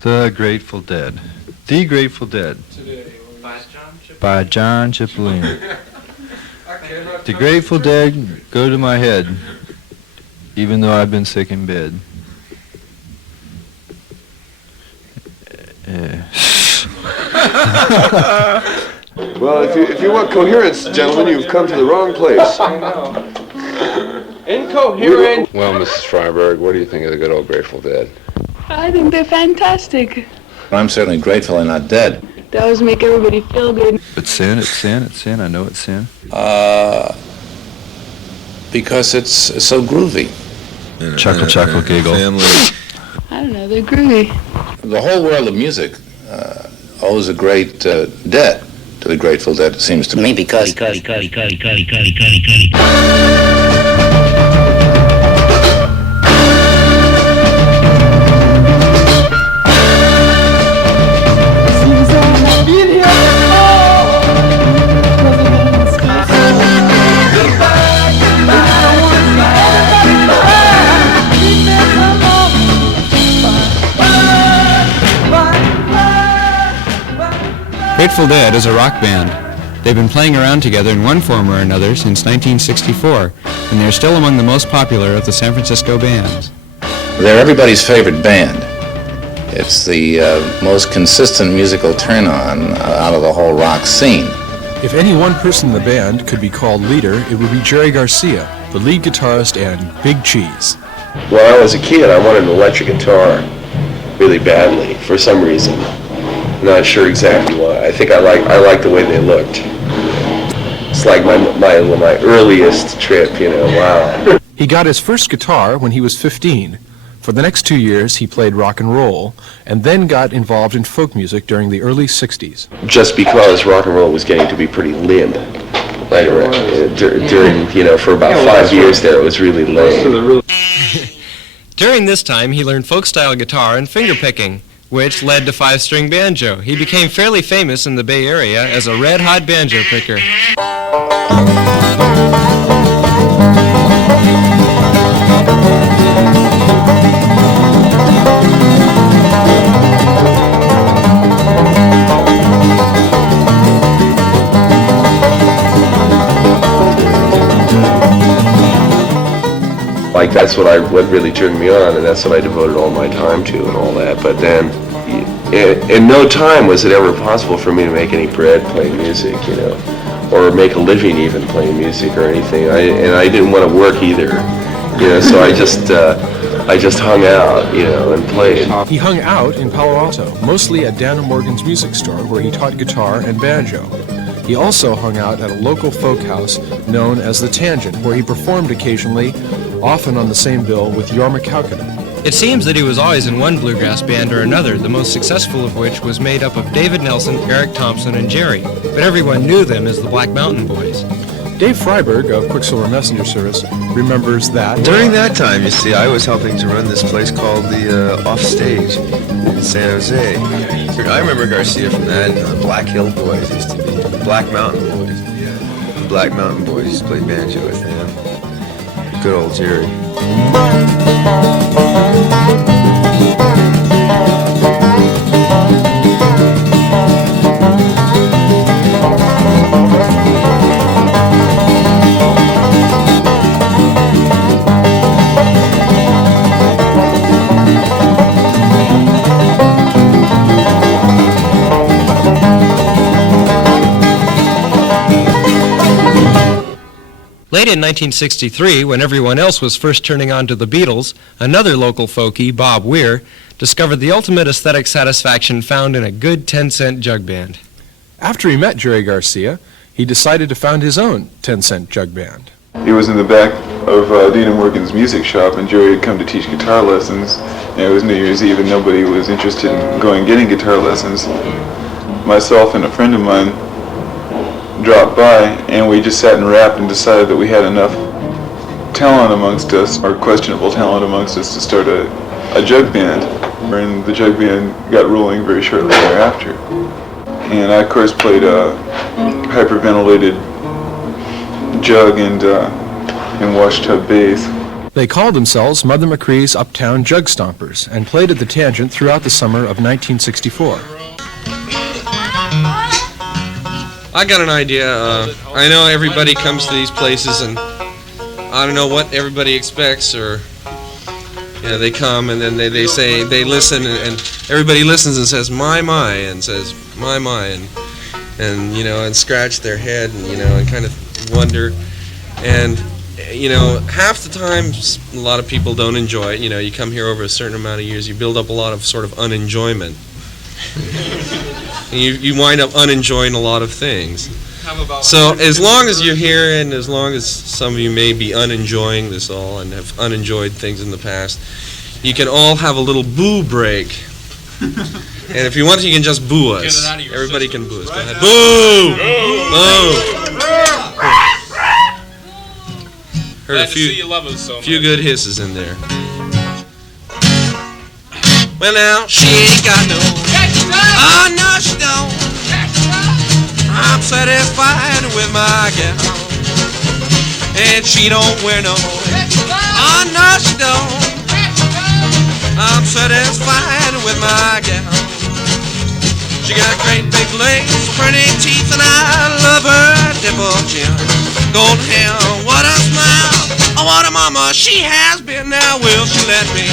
The Grateful Dead. The Grateful Dead. By John Cipollina. The Grateful Dead go to my head, even though I've been sick in bed. Well, if you want coherence, gentlemen, you've come to the wrong place. Incoherent. Well, Mrs. Freiberg, what do you think of the good old Grateful Dead? I think they're fantastic. I'm certainly grateful they're not dead. They always make everybody feel good. It's sin, it's sin, it's sin, I know it's sin. Because it's so groovy. Chuckle, chuckle, giggle. I don't know, they're groovy. The whole world of music owes a great debt to the Grateful Dead, it seems to me, because... Grateful Dead is a rock band. They've been playing around together in one form or another since 1964, and they're still among the most popular of the San Francisco bands. They're everybody's favorite band. It's the most consistent musical turn-on out of the whole rock scene. If any one person in the band could be called leader, it would be Jerry Garcia, the lead guitarist and Big Cheese. When I was a kid, I wanted an electric guitar really badly, for some reason. Not sure exactly why. I think I like the way they looked. It's like my earliest trip, you know, wow. He got his first guitar when he was 15. For the next 2 years, he played rock and roll, and then got involved in folk music during the early 60s. Just because rock and roll was getting to be pretty limp, right around, during, you know, for about 5 years there, it was really lame. During this time, he learned folk-style guitar and fingerpicking, which led to five-string banjo. He became fairly famous in the Bay Area as a red-hot banjo picker. Like, that's what really turned me on, and that's what I devoted all my time to and all that. But then, in no time was it ever possible for me to make any bread playing music, you know, or make a living even playing music or anything. And I didn't want to work either, you know, so I just hung out, you know, and played. He hung out in Palo Alto, mostly at Dan and Morgan's music store, where he taught guitar and banjo. He also hung out at a local folk house known as The Tangent, where he performed occasionally, often on the same bill with Jorma Kaukonen. It seems that he was always in one bluegrass band or another, the most successful of which was made up of David Nelson, Eric Thompson, and Jerry, but everyone knew them as the Black Mountain Boys. Dave Freiberg of Quicksilver Messenger Service remembers that... During that time, you see, I was helping to run this place called the Offstage in San Jose. I remember Garcia from that, and the Black Hill Boys used to be, Black Mountain Boys. The Black Mountain Boys used to play banjo with him. Good old Jerry. Late in 1963, when everyone else was first turning on to the Beatles, another local folkie, Bob Weir, discovered the ultimate aesthetic satisfaction found in a good 10-cent jug band. After he met Jerry Garcia, he decided to found his own 10-cent jug band. He was in the back of Dana Morgan's music shop, and Jerry had come to teach guitar lessons. And it was New Year's Eve, and nobody was interested in getting guitar lessons. Myself and a friend of mine dropped by, and we just sat and rapped and decided that we had enough talent amongst us, or questionable talent amongst us, to start a jug band. And the jug band got rolling very shortly thereafter. And I, of course, played Hyperventilated Jug and washtub bass. They called themselves Mother McCree's Uptown Jug Stompers and played at the Tangent throughout the summer of 1964. I got an idea. I know everybody comes to these places and I don't know what everybody expects, or they come and then they say, they listen and everybody listens and says my and says my and and scratch their head and kind of wonder, and half the time a lot of people don't enjoy it. You come here over a certain amount of years, you build up a lot of sort of unenjoyment. And you wind up unenjoying a lot of things. So as long as you're here and as long as some of you may be unenjoying this all and have unenjoyed things in the past, you can all have a little boo break. And if you want to, you can just boo us. Everybody can boo us. Go ahead. Boo! Boo! Heard a few good hisses in there. Well now, she ain't got no. Oh no, she don't. I'm satisfied with my gal, and she don't wear no. Oh no, she don't. I'm satisfied with my gal. She got great big legs, pretty teeth, and I love her dimple chin. Golden hair, what a smile. Oh, what a mama she has been. Now will she let me?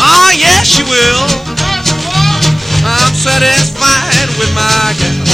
Oh yes, she will. I'm satisfied with my gal.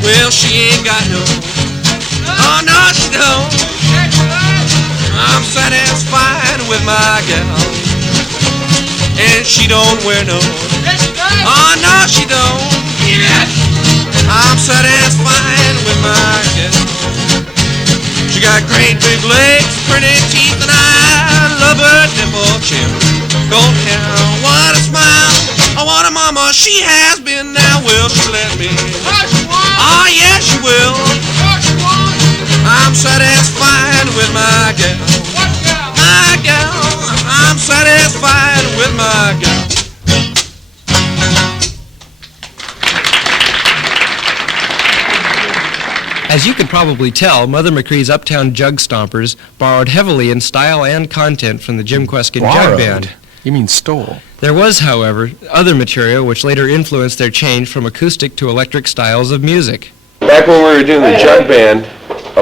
Well, she ain't got no. Oh no, she don't. I'm satisfied with my gal, and she don't wear no. Oh no, she don't. I'm satisfied with my gal. She got great big legs, pretty teeth, and I love her dimple chin. Golden hair, what a smile. Oh, what a mama she has been. Now will she let me? Oh, yes, she will. I'm satisfied with my gal. My gal. I'm satisfied with my gal. As you could probably tell, Mother McCree's Uptown Jug Stompers borrowed heavily in style and content from the Jim Kweskin Jug Band. You mean stole. There was, however, other material which later influenced their change from acoustic to electric styles of music. Back when we were doing the jug band,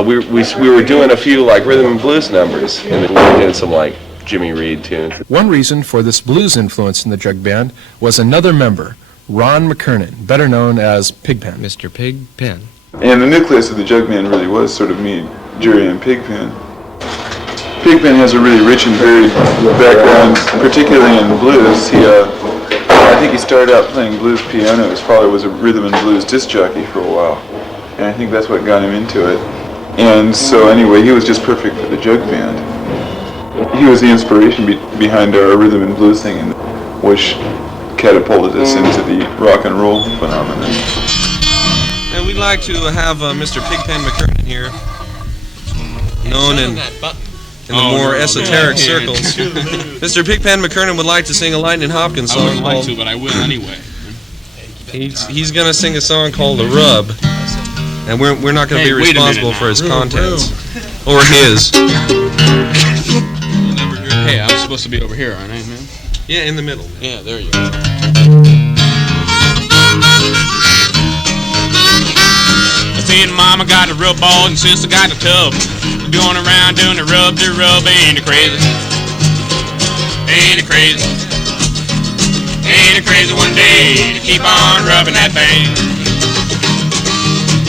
we were doing a few like rhythm and blues numbers, and then we were doing some like Jimmy Reed tunes. One reason for this blues influence in the jug band was another member, Ron McKernan, better known as Pigpen. Mr. Pigpen. And the nucleus of the jug band really was sort of me, Jerry, and Pigpen. Pigpen has a really rich and varied background, particularly in blues. I think he started out playing blues piano. His father was a rhythm and blues disc jockey for a while, and I think that's what got him into it. And so anyway, he was just perfect for the jug band. He was the inspiration behind our rhythm and blues thing, which catapulted us into the rock and roll phenomenon. And we'd like to have Mr. Pigpen McKernan here, known in the more esoteric circles. Mr. Pigpen McKernan would like to sing a Lightning Hopkins song. I wouldn't like to, but I will anyway. He's going to sing a song called The Rub, and we're not going to be responsible for his contents. Or his. Hey, I'm supposed to be over here, aren't I, man? Yeah, in the middle. Yeah, there you go. Said mama got the rub ball and sister got the tub. Going around doing the rub, ain't it crazy? Ain't it crazy? Ain't it crazy one day to keep on rubbing that thing?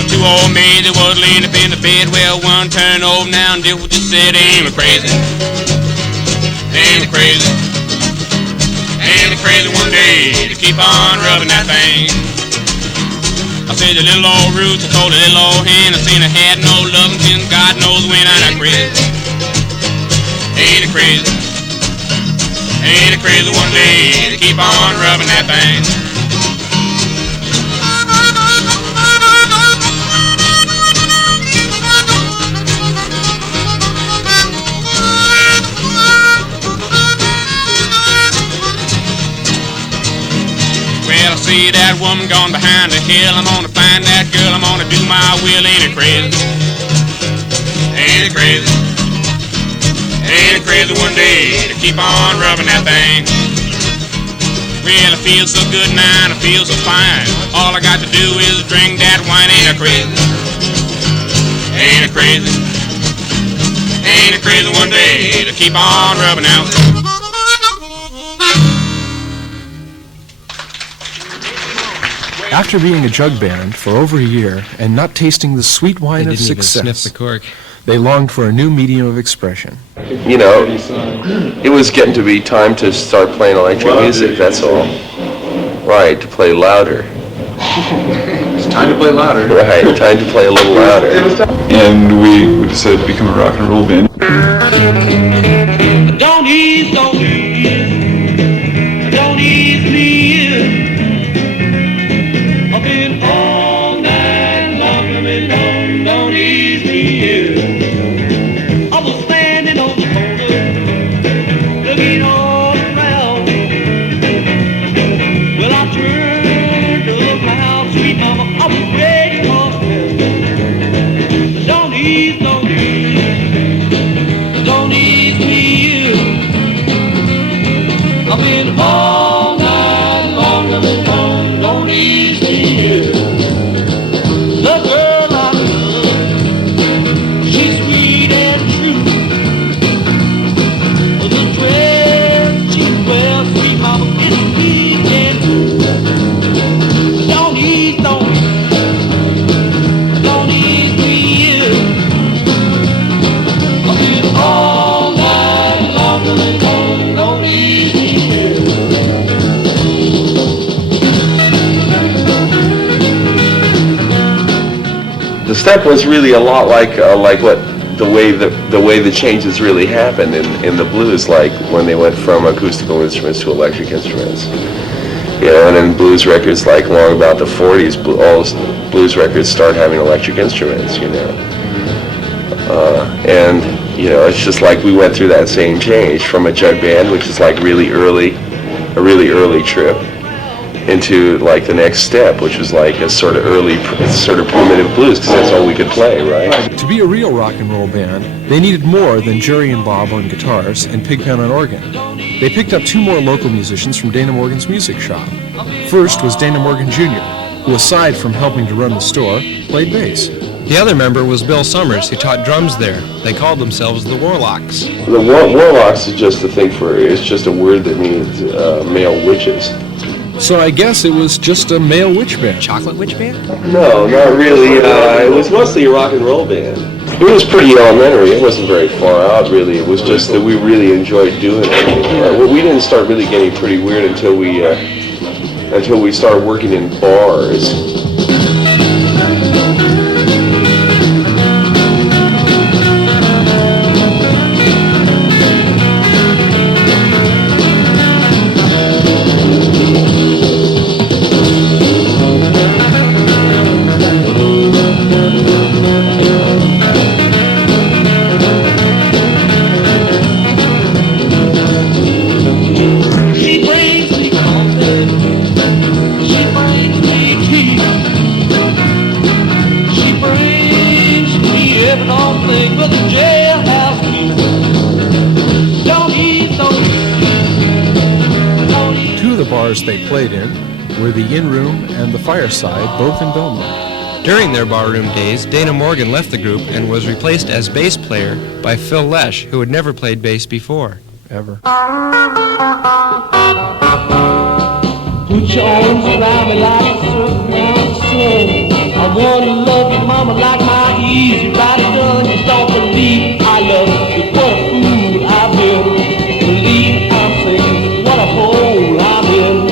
Two old maids that was laying up in the bed, well one turned over now and did what you said, ain't it crazy? Ain't it crazy? Ain't it crazy one day to keep on rubbing that thing? I said the little old roots, I told the little old hen, I seen I had no loving since God knows when. I'm crazy. Ain't it crazy? Ain't it crazy one day to keep on rubbing that thing? Well, I see that woman gone behind the hill. I'm gonna find that girl, I'm gonna do my will. Ain't it crazy? Ain't it crazy? Ain't it crazy one day to keep on rubbing that thing? Well, I feel so good now and I feel so fine. All I got to do is drink that wine. Ain't it crazy? Ain't it crazy? Ain't it crazy one day to keep on rubbing out? After being a jug band for over a year and not tasting the sweet wine They of didn't even success, sniff the cork. they longed for a new medium of expression. You know, it was getting to be time to start playing electric music, that's all. Right, to play louder. It's time to play louder. Right, time to play a little louder. And we decided to become a rock and roll band. Don't ease, don't ease, don't ease me. I've been all night long, I've been long, don't ease me. I was standing on the corner, looking all around. Well, I turned around, sweet mama, I was ready for him. Don't ease, don't ease, don't ease me. I've been all night long, I've been long, don't ease me. The girl I love, she's sweet and true. The dress she wears, sweet mama, it's sweet and true. Don't ease, don't ease me. I've been all night long, I've been long, don't ease me. The step was really a lot like what the way the changes really happened in the blues, like when they went from acoustical instruments to electric instruments. You know, and then blues records, like long about the 40s, all blues records start having electric instruments. You know, and you know, it's just like we went through that same change from a jug band, which is like a really early trip, into like the next step, which was like a sort of primitive blues, because that's all we could play, right? To be a real rock and roll band, they needed more than Jerry and Bob on guitars and Pigpen on organ. They picked up two more local musicians from Dana Morgan's music shop. First was Dana Morgan Jr., who, aside from helping to run the store, played bass. The other member was Bill Summers, who taught drums there. They called themselves the Warlocks. The Warlocks is just a thing it's just a word that means male witches. So I guess it was just a male witch band. Chocolate witch band? No, not really. It was mostly a rock and roll band. It was pretty elementary. It wasn't very far out, really. It was just that we really enjoyed doing it. We didn't start really getting pretty weird until we started working in bars. They played in were the Inn Room and the Fireside, both in Belmont. During their barroom days, Dana Morgan left the group and was replaced as bass player by Phil Lesh, who had never played bass before. Ever. Put your arms around me like a circle around the sun. I wanna love you, mama, like my easy rider done. You don't believe I love you. What a fool I've been. Believe I'm saying, what a hole I'm in.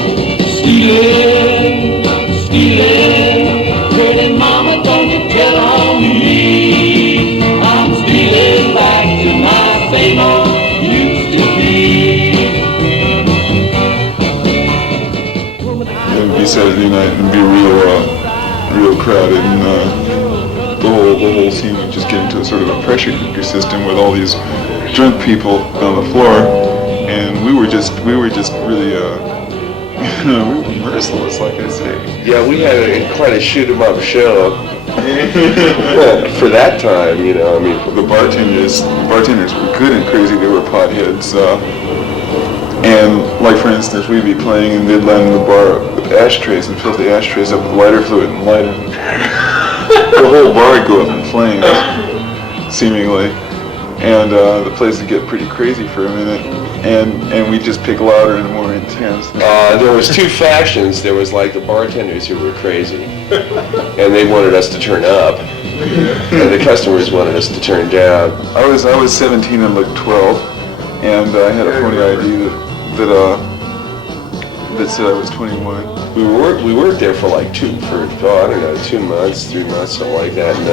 Stealing, stealing, night and be real crowded, and the whole scene would just get into a sort of a pressure cooker system with all these drunk people on the floor, and we were just really we were merciless, like I say. Yeah, we had quite a shoot 'em up show for that time, you know. I mean, the bartenders were good and crazy. They were potheads, and like for instance, we'd be playing and they'd line the bar with ashtrays and fill the ashtrays up with lighter fluid and light them. The whole bar would go up in flames, seemingly, and the place would get pretty crazy for a minute, and we'd just pick louder and more intense. There was two factions. There was like the bartenders who were crazy, and they wanted us to turn up, and the customers wanted us to turn down. I was 17 and looked 12, and I had a phony ID that said I was 21. We worked there for like 2 months, 3 months, something like that. And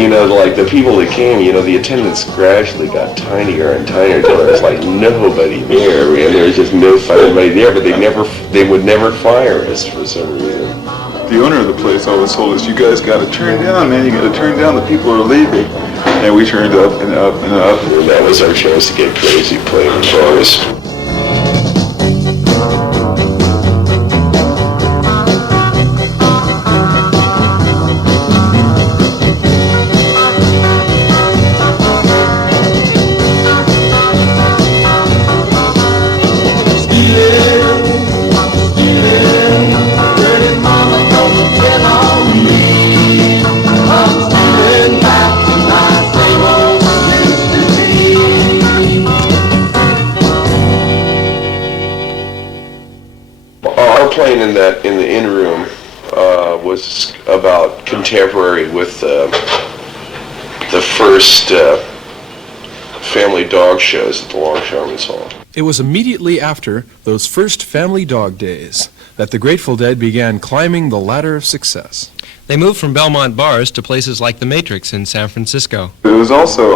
you know, like the people that came, you know, the attendance gradually got tinier and tinier until there was like nobody there, and there was just no anybody there. But they would never fire us for some reason. The owner of the place always told us, "You guys got to turn down, man. You got to turn down. The people are leaving." And we turned up and up and up. And that was our chance to get crazy playing in bars. Playing in the in room was about contemporary with the first family dog shows at the Longshoremen's Hall. It was immediately after those first family dog days that the Grateful Dead began climbing the ladder of success. They moved from Belmont bars to places like the Matrix in San Francisco. It was also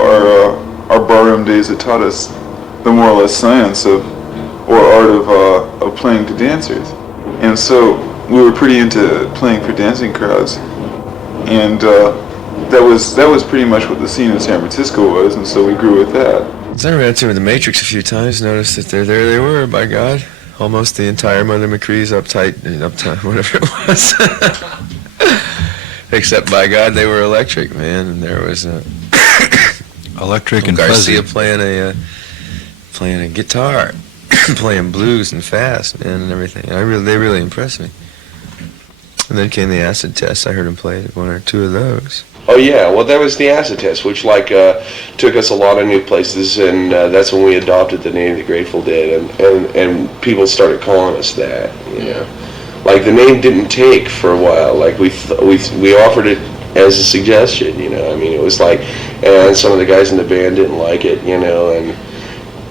our barroom days that taught us the more or less science of or art of playing to dancers. And so we were pretty into playing for dancing crowds, and that was pretty much what the scene in San Francisco was, and so we grew with that. I ran into the Matrix a few times, noticed that there they were, by God. Almost the entire Mother McCree's uptight, whatever it was. Except, by God, they were electric, man, and there was electric and Garcia fuzzy. playing a guitar. Playing blues and fast, man, and everything. They really impressed me. And then came the acid test. I heard him play 1 or 2 of those. Oh yeah, well that was the acid test, which took us a lot of new places, and that's when we adopted the name the Grateful Dead, and people started calling us that. You know, like the name didn't take for a while. Like we offered it as a suggestion. You know, I mean it was like, and some of the guys in the band didn't like it. You know, and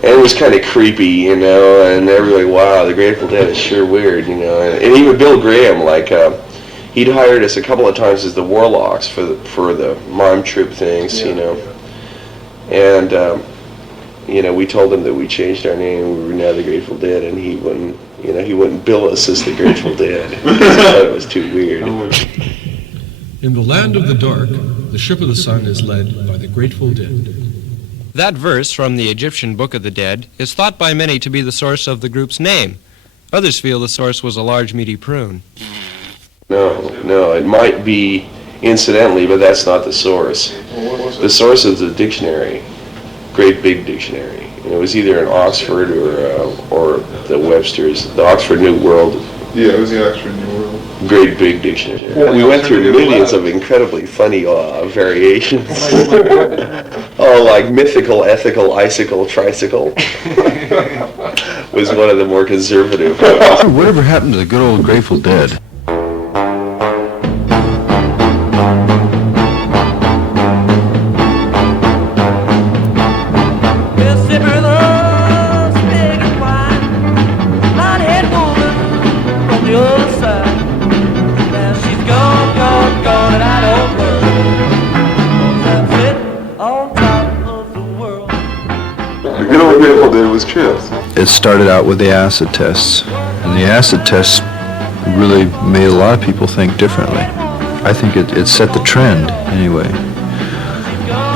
it was kind of creepy, you know, and they were like, wow, the Grateful Dead is sure weird, you know. And even Bill Graham, like, he'd hired us a couple of times as the Warlocks for the mime troupe things, you know. And, you know, we told him that we changed our name, we were now the Grateful Dead, and he wouldn't bill us as the Grateful Dead. He thought it was too weird. In the land of the dark, the ship of the sun is led by the Grateful Dead. That verse from the Egyptian Book of the Dead is thought by many to be the source of the group's name. Others feel the source was a large meaty prune. No, it might be incidentally, but that's not the source. The source is the dictionary, great big dictionary. And it was either in Oxford or the Webster's, the Oxford New World. Yeah, it was the Oxford New World. Great big dictionary. We went through millions of incredibly funny variations. Oh, like mythical, ethical, icicle, tricycle was one of the more conservative. Whatever happened to the good old Grateful Dead? Grateful Dead was trips. It started out with the acid tests. And the acid test really made a lot of people think differently. I think it set the trend, anyway,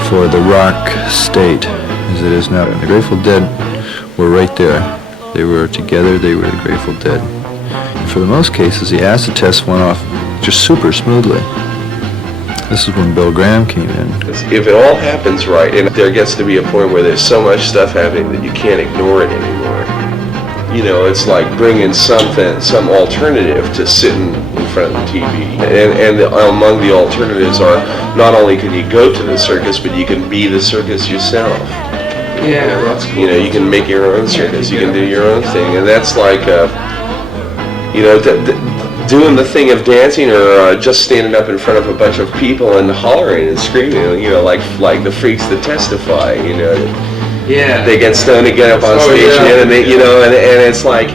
for the rock state as it is now. The Grateful Dead were right there. They were together, they were the Grateful Dead. And for the most cases, the acid test went off just super smoothly. This is when Bill Graham came in. If it all happens right, and there gets to be a point where there's so much stuff happening that you can't ignore it anymore. You know, it's like bringing some alternative to sitting in front of the TV. And among the alternatives are, not only can you go to the circus, but you can be the circus yourself. Yeah, that's cool. You know, you can make your own circus, you can do your own thing, and that's like, you know, doing the thing of dancing or just standing up in front of a bunch of people and hollering and screaming, you know, like the freaks that testify, you know. Yeah. They get stoned and get up on stage and they, you know, and it's like,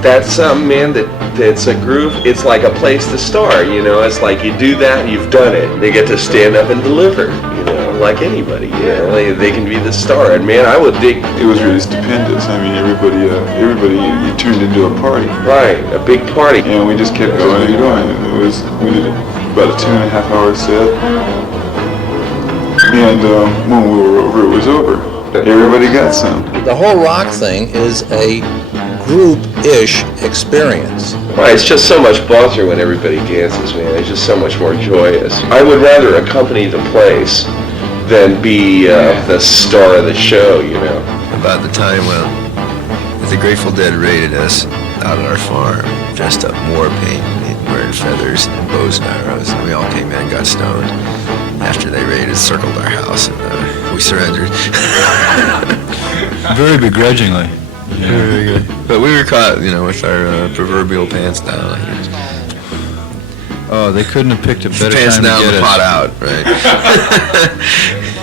that's something, man, that's a groove. It's like a place to start, you know. It's like you do that, you've done it. They get to stand up and deliver, you know, like anybody, you know. They can be the star, and man, I would dig. It was really stupendous. I mean, everybody, you turned into a party. Right, a big party. And we just kept going and going. We did about a 2.5 hour set, and when we were over, it was over. Everybody got some. The whole rock thing is a group-ish experience. Right, it's just so much buzzer when everybody dances, man. It's just so much more joyous. I would rather accompany the place than be the star of the show, you know. About the time when the Grateful Dead raided us out on our farm, dressed up in war paint, wearing feathers and bows and arrows, and we all came in and got stoned. After they raided, circled our house, and we surrendered. Very begrudgingly. Yeah. Very good. But we were caught, you know, with our proverbial pants down. Oh, they couldn't have picked a better pants time down, to get the us. pot out, right?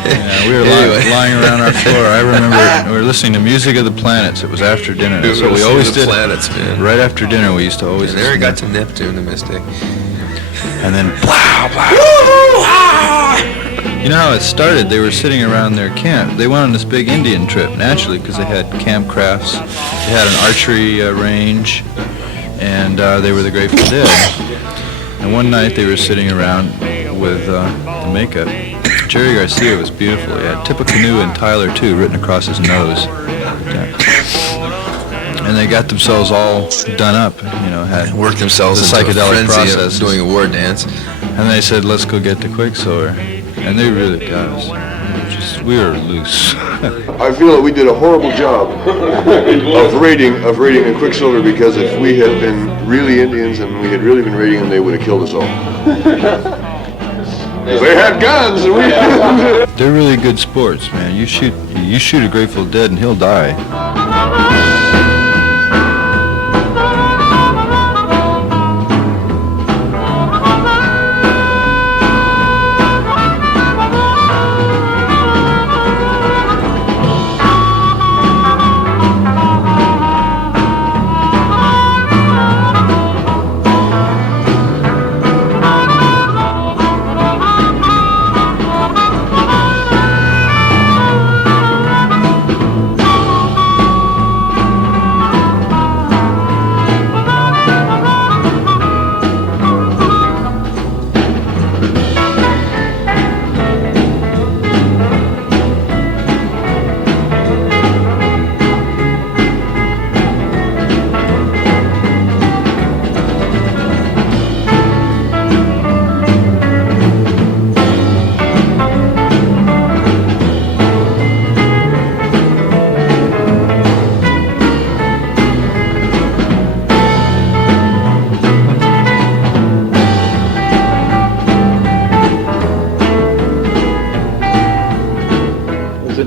Yeah, we were Anyway. lying around our floor. I remember we were listening to Music of the Planets. It was after dinner. That's what we always did. Planets, man. Right after dinner, we used to always. And there we got to Neptune, the Mystic. And then, you know how it started? They were sitting around their camp. They went on this big Indian trip, naturally, because they had camp crafts. They had an archery range, and they were the Grateful Dead. And one night they were sitting around with the makeup. Jerry Garcia was beautiful. He had Tippecanoe and Tyler, too, written across his nose. And they got themselves all done up, you know, had worked themselves the into a psychedelic frenzy process. of doing a war dance. And they said, let's go get the Quicksilver. And they really got us. We were loose. I feel that we did a horrible job of raiding a Quicksilver, because if we had been really Indians and we had really been raiding them, they would have killed us all. They had guns and we They're really good sports, man. You shoot a Grateful Dead and he'll die.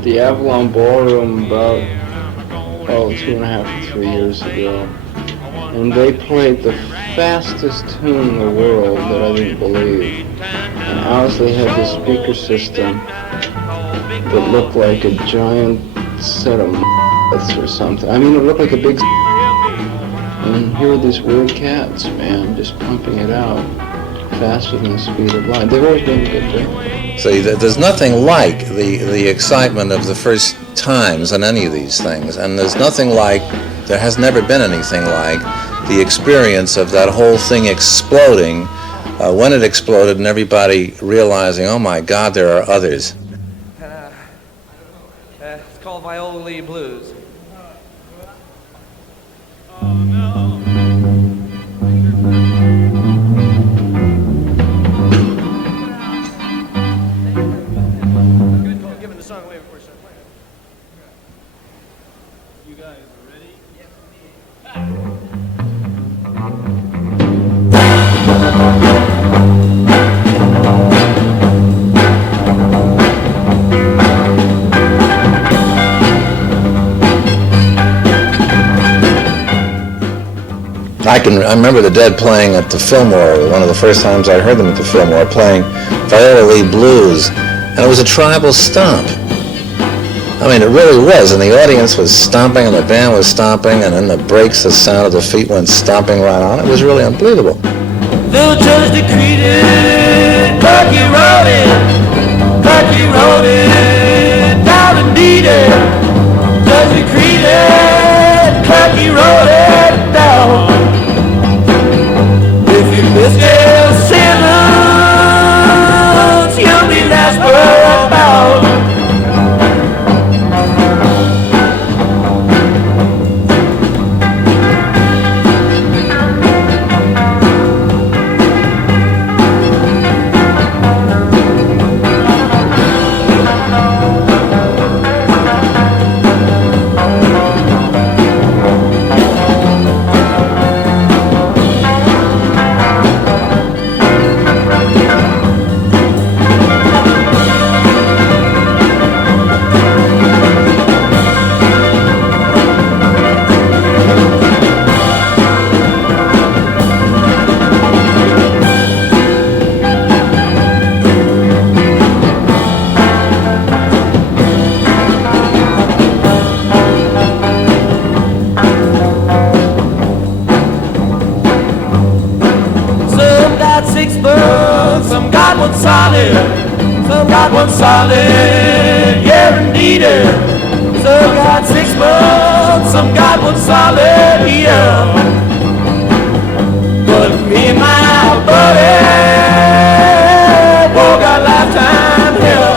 The Avalon Ballroom about 2.5 to 3 years ago, and they played the fastest tune in the world that I didn't believe. And Owsley had this speaker system that looked like a giant set of or something. I mean, it looked like a big. And here were these weird cats, man, just pumping it out faster than the speed of light. They've always been a good thing. See, there's nothing like the excitement of the first times on any of these things, and there's nothing like, there has never been anything like the experience of that whole thing exploding, when it exploded and everybody realizing, oh my God, there are others. It's called Viola Blues. I remember the Dead playing at the Fillmore, one of the first times I heard them at the Fillmore, playing Viola Lee Blues, and it was a tribal stomp. I mean, it really was, and the audience was stomping, and the band was stomping, and in the breaks, the sound of the feet went stomping right on. It was really unbelievable. The judge decreed it, Bucky wrote it, down and beat it. Judge decreed it, Bucky wrote it down. If you miss your sentence, you'll be last word about. Solid, yeah indeed. Some got 6 months, some got 1 solid year. But me and my buddy, both got lifetime here.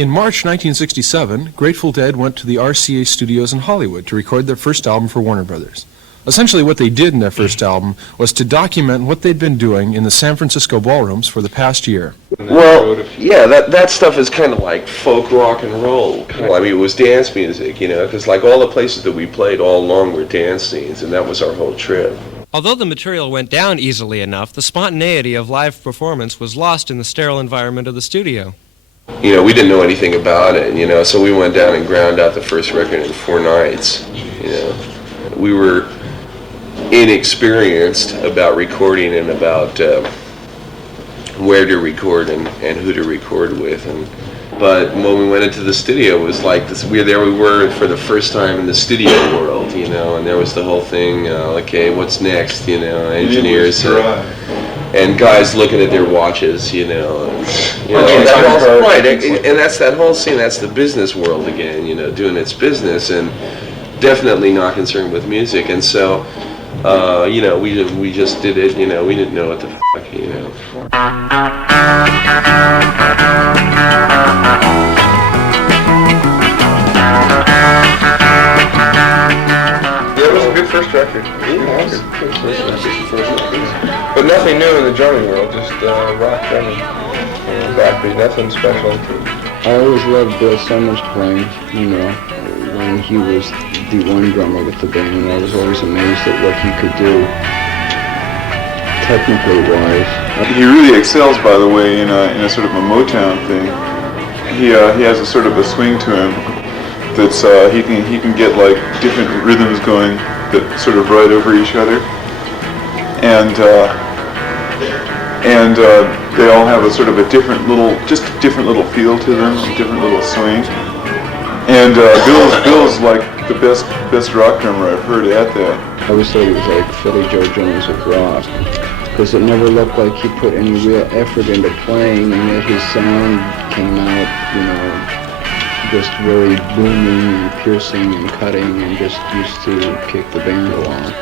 In March 1967, Grateful Dead went to the RCA studios in Hollywood to record their first album for Warner Brothers. Essentially what they did in their first album was to document what they'd been doing in the San Francisco ballrooms for the past year. Well, yeah, that stuff is kind of like folk rock and roll. I mean, it was dance music, you know, because like all the places that we played all along were dance scenes, and that was our whole trip. Although the material went down easily enough, the spontaneity of live performance was lost in the sterile environment of the studio. You know, we didn't know anything about it, you know, so we went down and ground out the first record in 4 nights, you know. We were inexperienced about recording and about where to record and who to record with. But when we went into the studio, it was like this, we were for the first time in the studio world, you know, and there was the whole thing, okay, what's next, you know, engineers and guys looking at their watches, you know, and that's that whole scene, that's the business world again, you know, doing its business and definitely not concerned with music. And so, you know, we just did it, you know, we didn't know what the fuck, you know. Yeah, it was a good first record. But nothing new in the drumming world, just rock drumming. Backbeat, nothing special. I always loved Bill Summers playing, you know, when he was the one drummer with the band. I was always amazed at what he could do, technically wise. He really excels, by the way, in a sort of a Motown thing. He has a sort of a swing to him that's he can get like different rhythms going that sort of ride over each other, and they all have a sort of a different little feel to them, a different little swing. And Bill's like the best rock drummer I've heard at that. I always thought he was like Philly Joe Jones of rock, because it never looked like he put any real effort into playing, and yet his sound came out, you know, just very booming and piercing and cutting, and just used to kick the band along.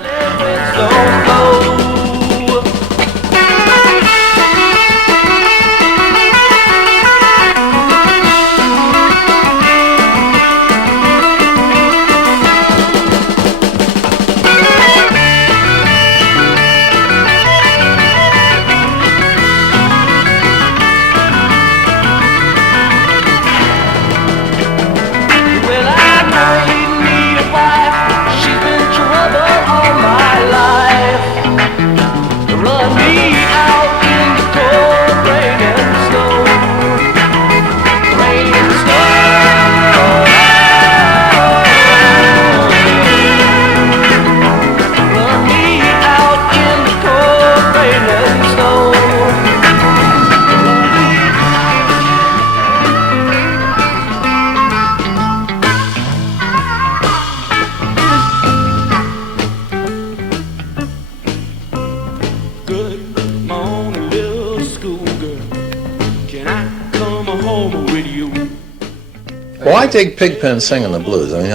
Well, I dig Pigpen singing the blues. I mean,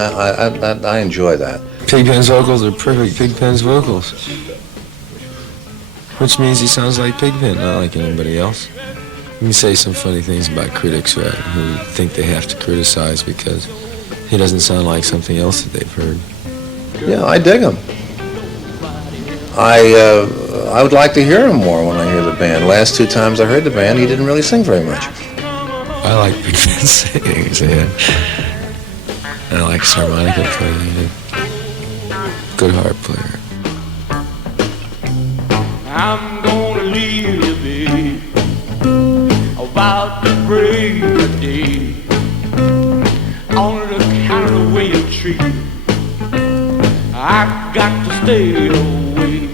I enjoy that. Pigpen's vocals are perfect. Pigpen's vocals. Which means he sounds like Pigpen, not like anybody else. You can say some funny things about critics, right, who think they have to criticize because he doesn't sound like something else that they've heard. Yeah, I dig him. I would like to hear him more when I hear the band. Last 2 times I heard the band, he didn't really sing very much. I like Pigpen singing, yeah. I like his harmonica player. Good harp player. I'm gonna leave you, babe, about the break of day. On account of the way you treat me, I got to stay away.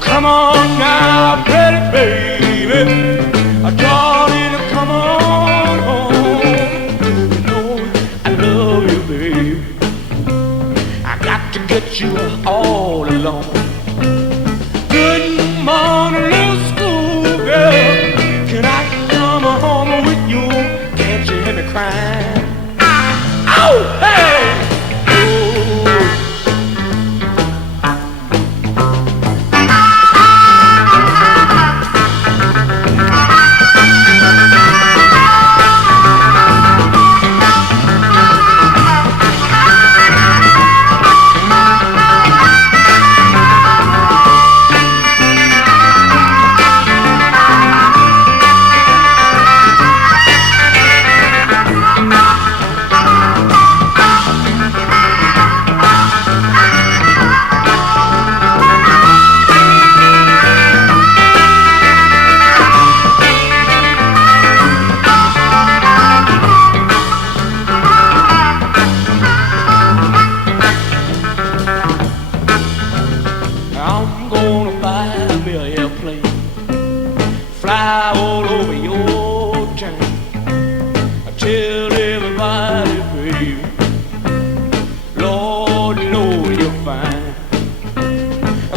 Come on now, pretty baby, darling, come on home. You know I love you, babe. I got to get you all alone. Good morning, little schoolgirl. Can I come home with you? Can't you hear me crying? Oh, hey! fly all over your town. I tell everybody, baby, Lord, you know you're fine.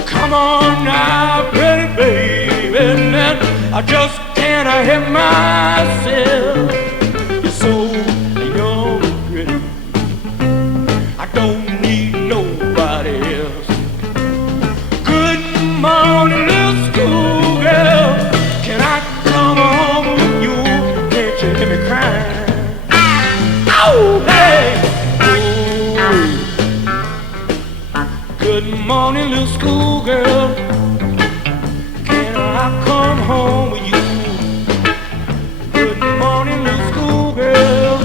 Come on now, pretty baby, now I just can't help myself. You're so young and pretty, I don't need nobody else. Good morning, little schoolgirl, can I come home with you? Can't you hear me crying? Oh, hey! Oh. Good morning, little schoolgirl, can I come home with you? Good morning, little schoolgirl,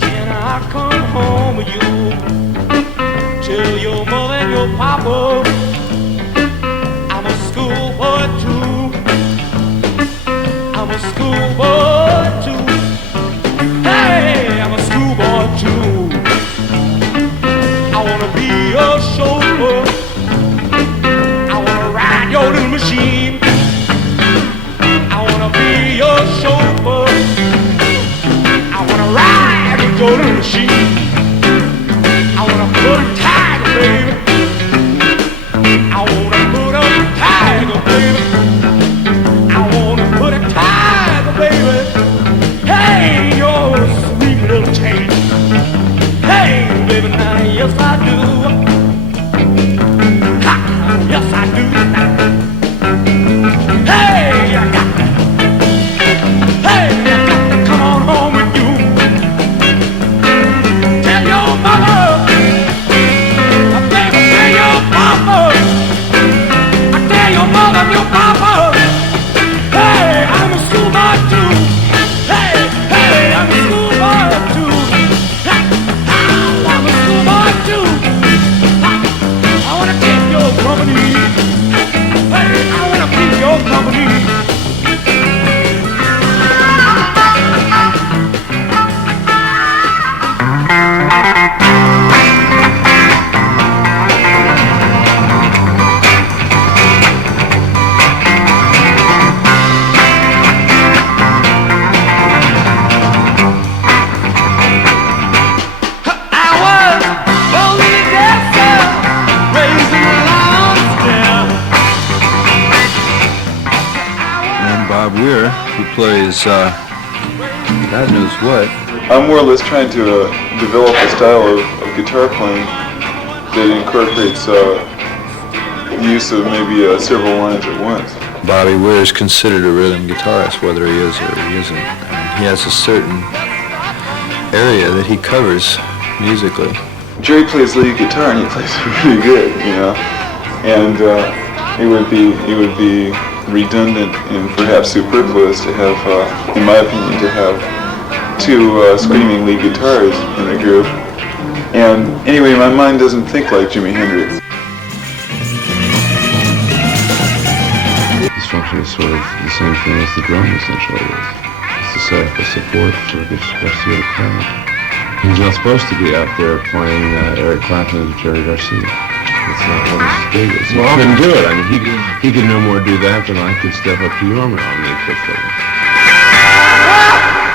can I come home with you? Tell your mother and your papa I'm a schoolboy too. I'm a schoolboy too. Hey, I'm a schoolboy too. I wanna be your chauffeur. I wanna ride your little machine. I wanna be your chauffeur. I wanna ride with your little machine. I wanna put a tiger, baby. I wanna put a tiger, baby. I wanna put a tiger, baby. Hey, you're a sweet little tail. Hey, baby, now yes I do. Ha, yes I do. Hey, I got to. Hey, I got to come on home with you. Tell your mother. Tell your papa. I tell your mother and your papa. Hey, I'm a schoolboy too. Hey, hey, I'm a schoolboy too. I'm a schoolboy too. I wanna keep your company. Hey, I wanna keep your company. Weir, who plays God knows what. I'm more or less trying to develop a style of guitar playing that incorporates the use of maybe several lines at once. Bobby Weir is considered a rhythm guitarist, whether he is or he isn't. And he has a certain area that he covers musically. Jerry plays lead guitar and he plays really good, you know, and it would be redundant and perhaps superfluous to have, in my opinion, to have two screaming lead guitars in a group. And anyway, my mind doesn't think like Jimi Hendrix. This function is sort of the same thing as the drum essentially is. It's to set up a support for Garcia to play. He's not supposed to be out there playing Eric Clapton or Jerry Garcia. It's not one of his biggest. Well, he couldn't do it. I mean, he could no more do that than I could step up to your arm on the Quicksilver.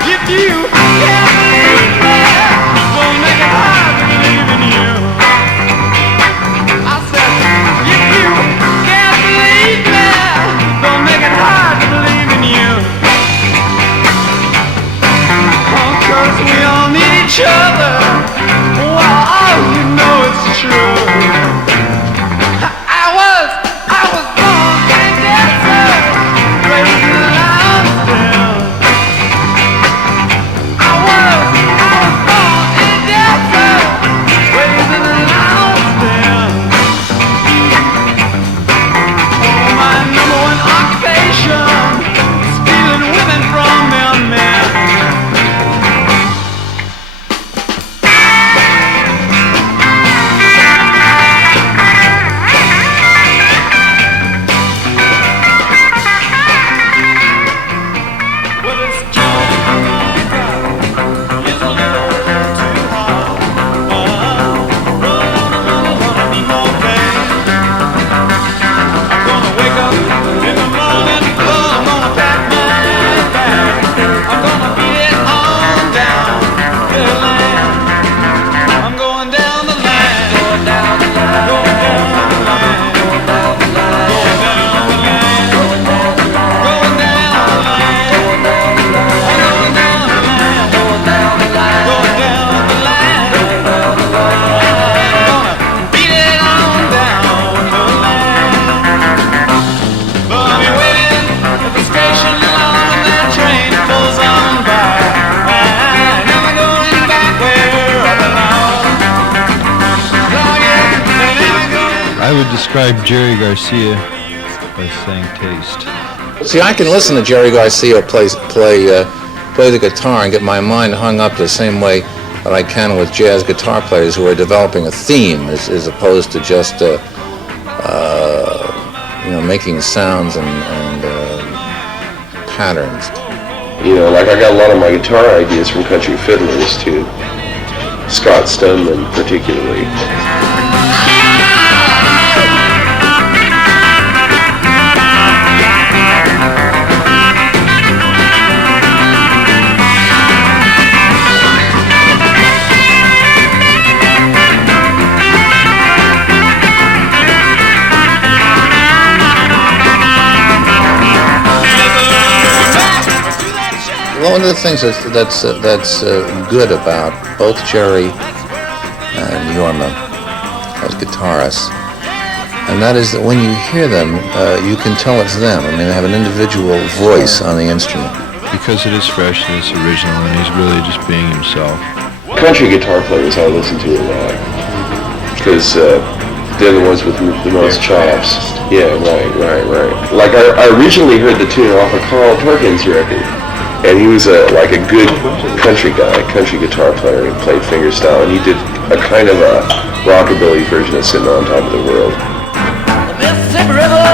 If you can't believe me, won't make it hard to believe in you. I said, if you can't believe me, don't make it hard to believe in you. Cause we all need each other. Well, you know it's true. I was born a dancer, raised in a lifestyle. I was would describe Jerry Garcia by saying taste. See, I can listen to Jerry Garcia play the guitar and get my mind hung up the same way that I can with jazz guitar players who are developing a theme as opposed to just making sounds and patterns. You know, like I got a lot of my guitar ideas from country fiddlers too. Scott Stoneman particularly. One of the things that's good about both Jerry and Jorma as guitarists, and that is that when you hear them, you can tell it's them. I mean, they have an individual voice on the instrument. Because it is fresh and it's original, and he's really just being himself. Country guitar players I listen to a lot, because they're the ones with the most chops. Yeah, right. Like I originally heard the tune off a Carl Perkins record. And he was like a good country guy, country guitar player. He played fingerstyle, and he did a kind of a rockabilly version of "Sitting on Top of the World." The Mississippi River,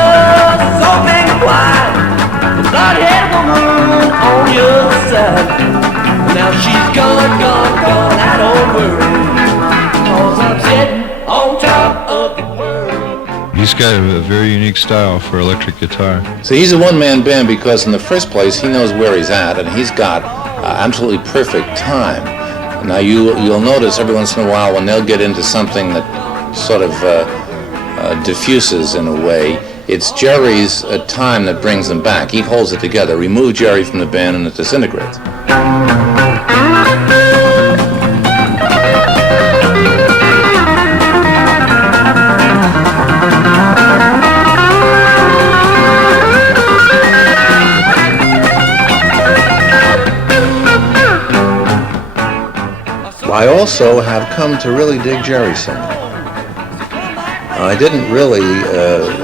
so big and wide, the blood-headed woman on the other side. Now she's gone, I don't worry, 'cause I'm sitting on top of the world. He's got a very unique style for electric guitar. So he's a one-man band because in the first place he knows where he's at and he's got absolutely perfect time. Now you'll notice every once in a while when they'll get into something that sort of diffuses in a way, it's Jerry's time that brings them back. He holds it together. Remove Jerry from the band and it disintegrates. I also have come to really dig Jerry singing. I didn't really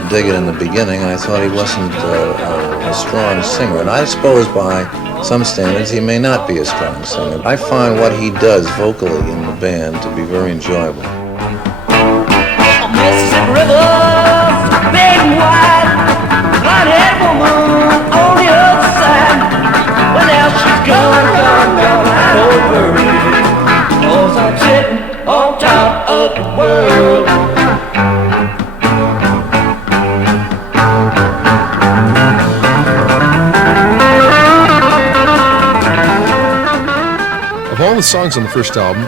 dig it in the beginning. I thought he wasn't a strong singer, and I suppose by some standards he may not be a strong singer. I find what he does vocally in the band to be very enjoyable. Mississippi River, big and wide, blonde-haired woman on the other side. Well, now she's gone, I don't worry, 'cause I'm sitting on top of the world. Of all the songs on the first album,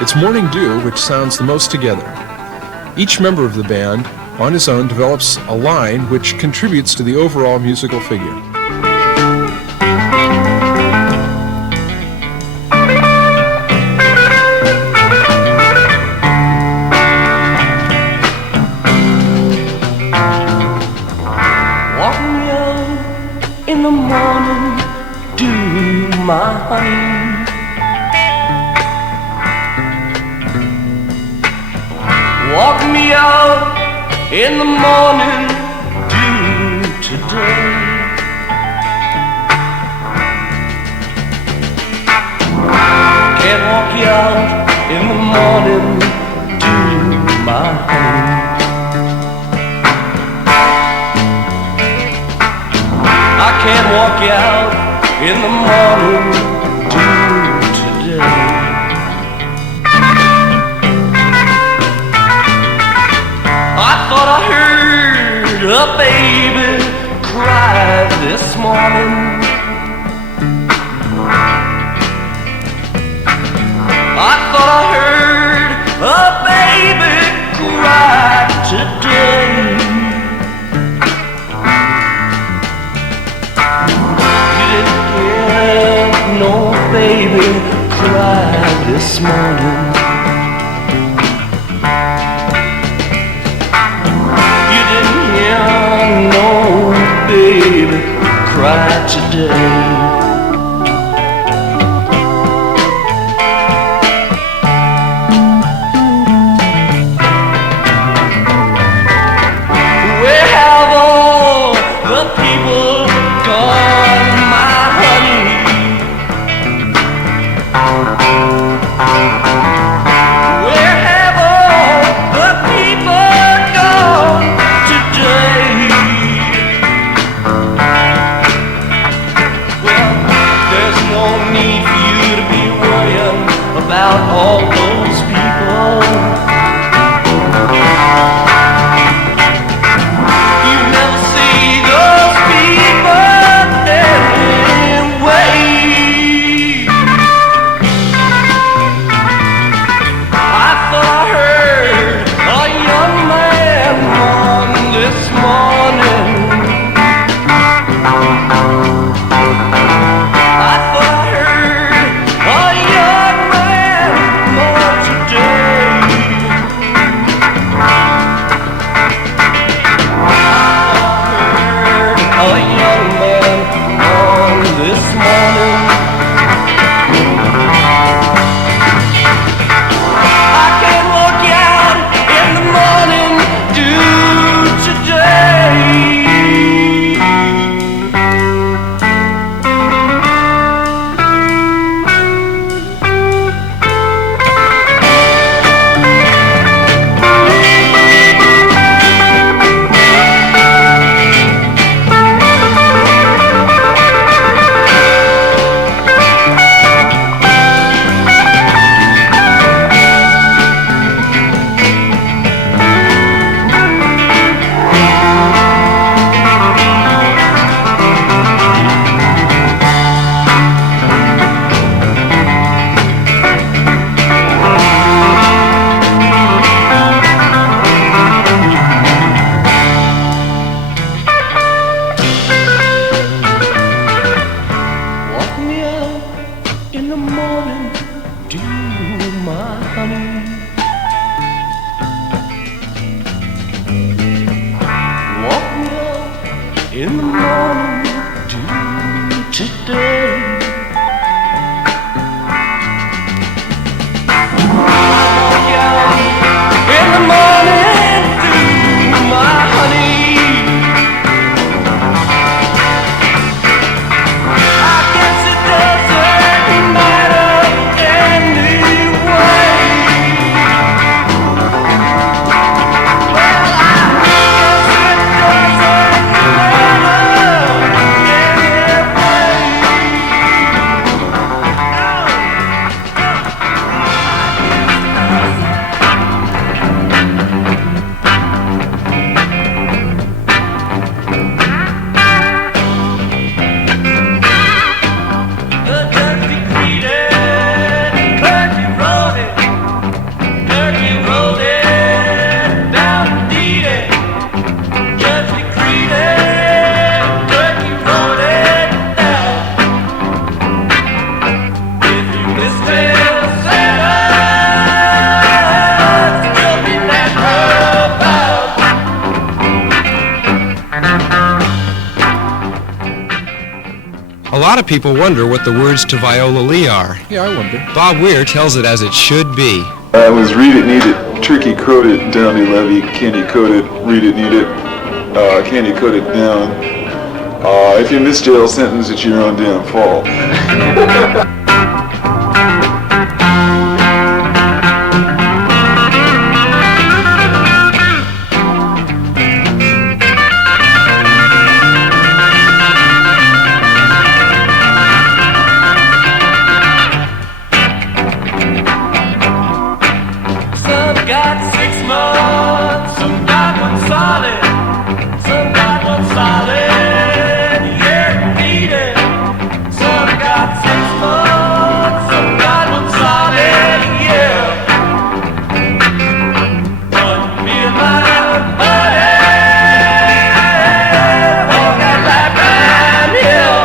it's Morning Dew which sounds the most together. Each member of the band, on his own, develops a line which contributes to the overall musical figure. Walk me up in the morning, dew, my honey. Walk me out in the morning dew today. Can't walk you out in the morning dew, my honey. I can't walk you out in the morning dew today. I thought I heard a baby cry this morning. I thought I heard a baby cry today. You didn't hear no baby cry this morning. No baby cry today. in the morning dew today. In the morning dew, my honey. I guess it doesn't matter anyway. Well, I guess it doesn't A lot of people wonder what the words to Viola Lee are. Yeah, I wonder. Bob Weir tells it as it should be. It was read it, need it, turkey coated, downy levy, candy coated, read it, need it, candy coated down. If you miss jail sentence, it's your own damn fault. Some got 6 months, some got one solid, some got one solid, yeah, needed. Some got 6 months, some got one solid, yeah. But me and my buddy walk that lifetime hill.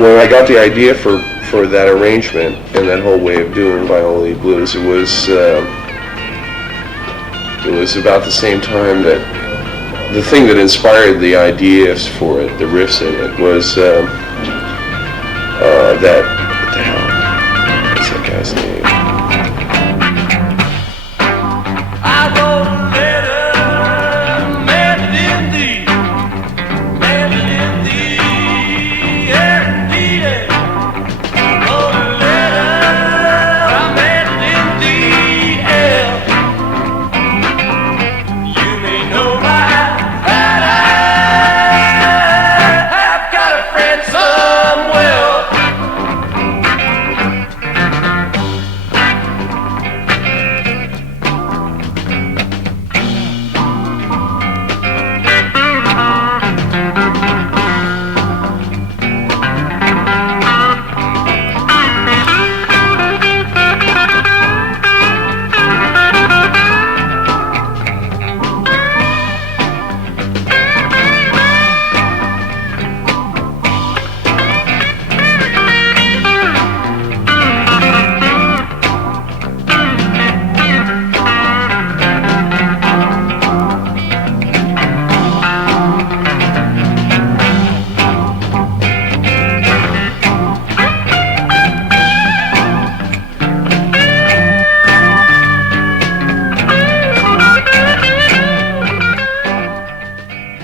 When I got the idea for that arrangement and that whole way of doing Viola Blues, it was about the same time that the thing that inspired the ideas for it, the riffs in it, was that, what the hell, what's that guy's name? I wrote a letter, mailed it in thee, yeah, indeed. I wrote a letter, I mailed it in thee, yeah. You may know that I have got a friend somewhere.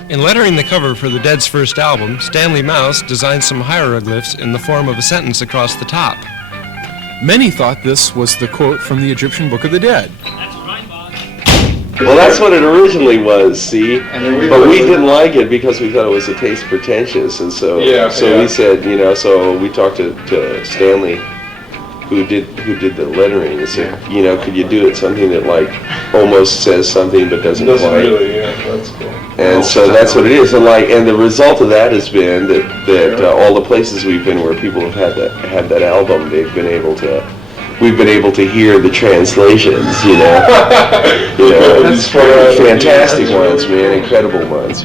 In lettering the cover for the Dead's first album, Stanley Mouse designed some hieroglyphs in the form of a sentence across the top. Many thought this was the quote from the Egyptian Book of the Dead. Well, that's what it originally was, see? But we didn't like it because we thought it was a taste pretentious, and so we said, so we talked to Stanley, who did the lettering, and said, could you do it something that like almost says something but doesn't quite? Really, yeah, that's cool. And so that's what it is, and the result of that has been that all the places we've been where people have had that album, they've been able to we've been able to hear the translations, you know. It's fantastic ones, man, incredible ones.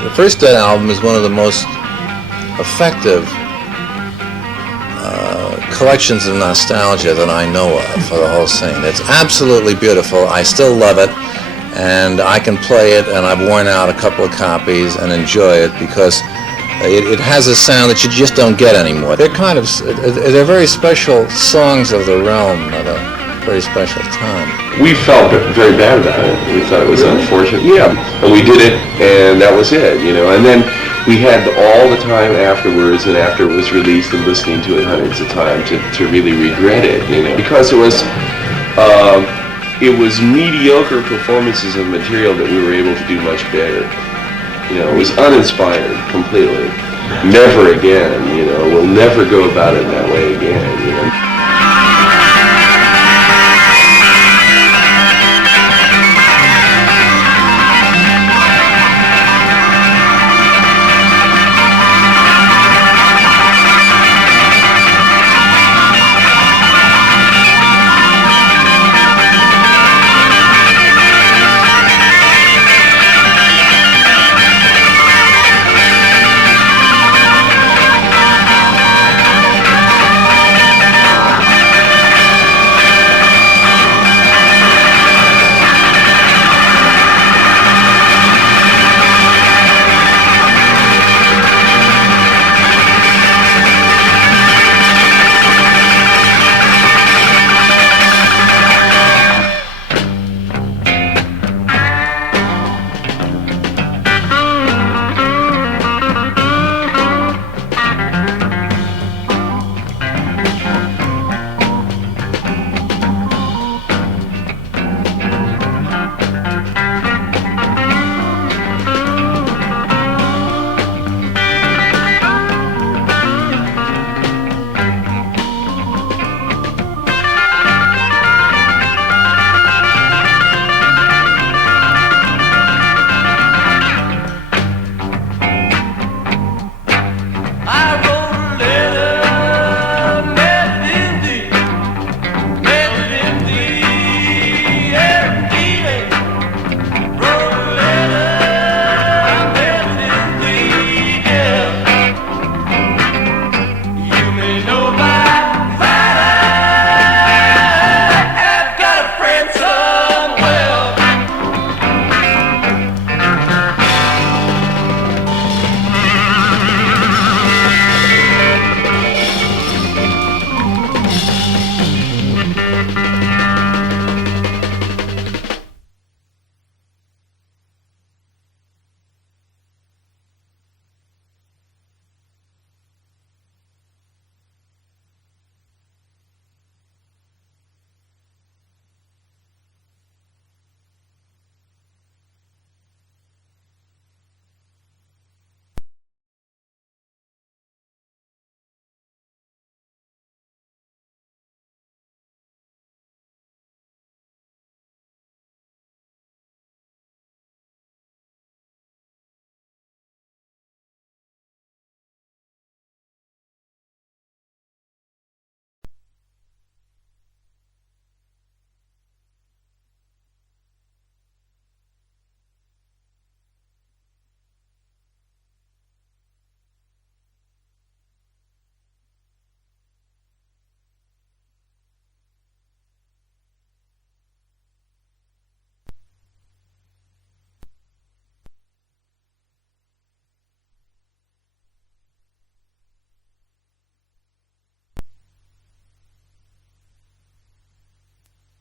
The first Dead album is one of the most effective collections of nostalgia that I know of for the whole scene. It's absolutely beautiful. I still love it, and I can play it, and I've worn out a couple of copies and enjoy it because it has a sound that you just don't get anymore. They're they're very special songs of the realm at a very special time. We felt very bad about it. We thought it was unfortunate. Yeah, and we did it, and that was it, you know. And then we had all the time afterwards, and after it was released, and listening to it hundreds of times to really regret it, you know, because it was mediocre performances of material that we were able to do much better. You know, it was uninspired completely. Never again, you know. We'll never go about it that way again, you know.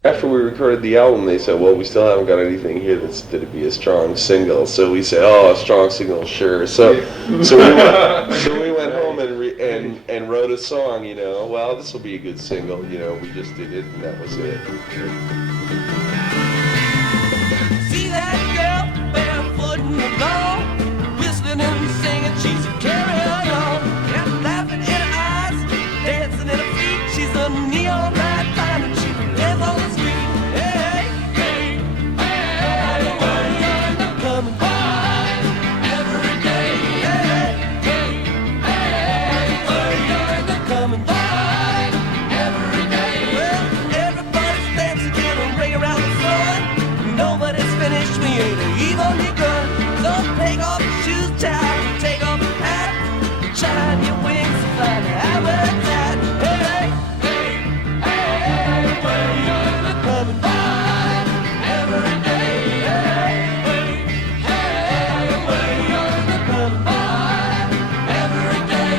After we recorded the album, they said, well, we still haven't got anything here that'd be a strong single. So we said, oh, a strong single, sure. So we went home and wrote a song, you know. Well, this will be a good single, you know. We just did it, and that was it. See that girl barefoot in the lawn, whistling and singing, she's a carry-on. And laughing in her eyes, dancing in her feet, she's a neon light fine, and she lives on the street. Hey, hey, hey, hey, coming by every day. Hey, hey, hey, coming by every day. Well, everybody's dancing in a ring around the sun. Nobody's finished, we ain't even begun. So take off your shoes, child, take off your hat, shine your wings and fly to habitat. Hey, hey, hey, hey, coming by every day. Hey, hey, hey, coming by every day.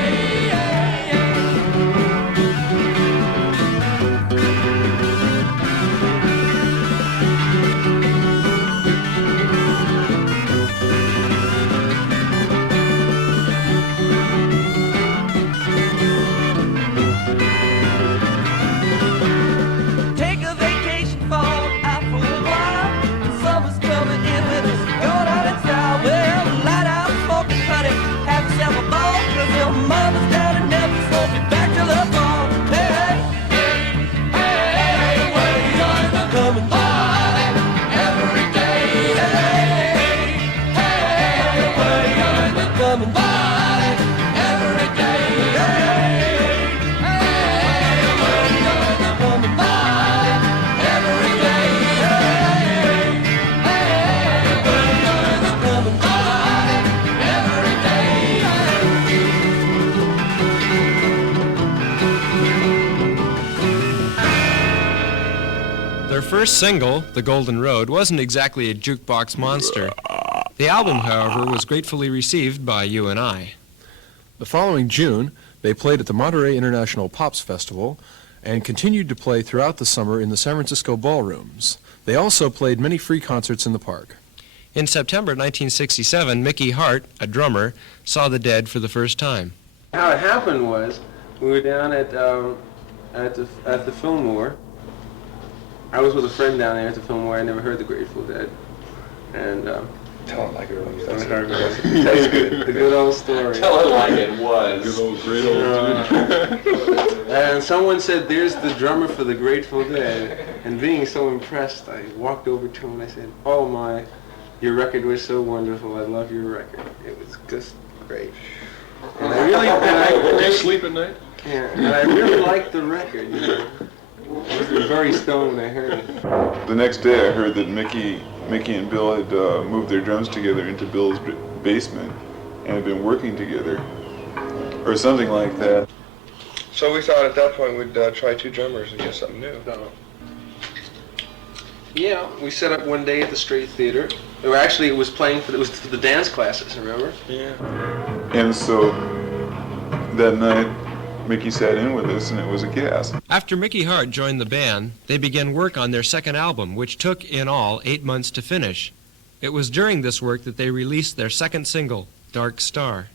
Take a vacation, fall out for a while. Summer's coming in with us, going out in style. Well, light out smoking, honey, have yourself a ball. 'Cause your mama's down and never smoke you back till the fall. Hey, hey, hey, hey, coming by every day. Hey, hey, hey, coming by every day. Hey, coming by every day. Hey, coming by every day. Their first single, The Golden Road, wasn't exactly a jukebox monster. The album, however, was gratefully received by you and I. The following June, they played at the Monterey International Pops Festival and continued to play throughout the summer in the San Francisco ballrooms. They also played many free concerts in the park. In September 1967, Mickey Hart, a drummer, saw the Dead for the first time. How it happened was, we were down at the Fillmore. I was with a friend down there at the Fillmore. I never heard the Grateful Dead, and tell it like it was. That's good. The good old story. Tell it like it was. Good old, great old dude. And someone said, "There's the drummer for the Grateful Dead," and being so impressed, I walked over to him and I said, "Oh my, your record was so wonderful. I love your record. It was just great." And I really, Do you sleep at night? Yeah, and I really liked the record, you know. I was very stoned when I heard it. The next day I heard that Mickey and Bill had moved their drums together into Bill's basement and had been working together, or something like that. So we thought at that point we'd try two drummers and get something new. Yeah, we set up one day at the Straight Theater. Or actually, it was for the dance classes, remember? Yeah. And so that night, Mickey sat in with us, and it was a gas. After Mickey Hart joined the band, they began work on their second album, which took, in all, 8 months to finish. It was during this work that they released their second single, Dark Star.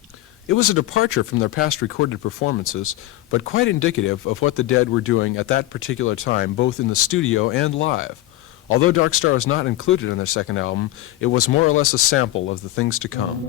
It was a departure from their past recorded performances, but quite indicative of what the Dead were doing at that particular time, both in the studio and live. Although Dark Star is not included in their second album, it was more or less a sample of the things to come.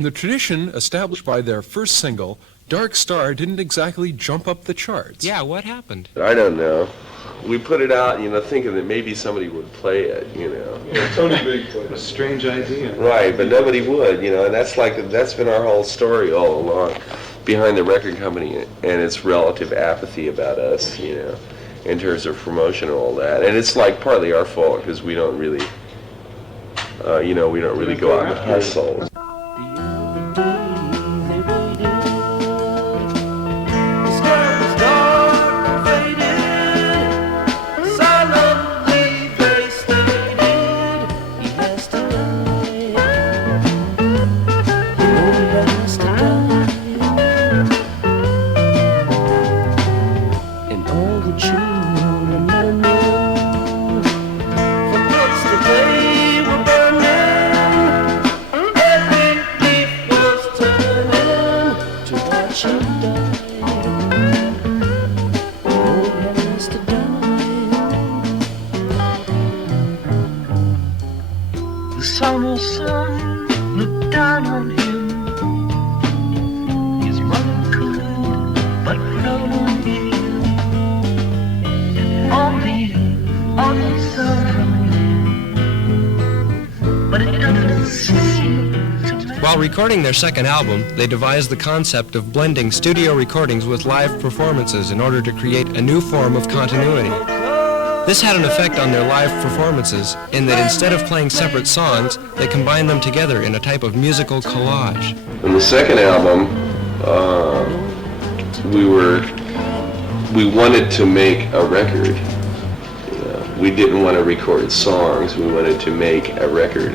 In the tradition established by their first single, Dark Star didn't exactly jump up the charts. Yeah, what happened? I don't know. We put it out, thinking that maybe somebody would play it, Yeah, Tony Big played. A strange idea. Right, but nobody would, and that's been our whole story all along, behind the record company and its relative apathy about us, in terms of promotion and all that. And it's like partly our fault because we don't really, we don't really go out and hustle. While recording their second album, they devised the concept of blending studio recordings with live performances in order to create a new form of continuity. This had an effect on their live performances in that instead of playing separate songs, they combined them together in a type of musical collage. In the second album, we wanted to make a record. We didn't want to record songs, we wanted to make a record.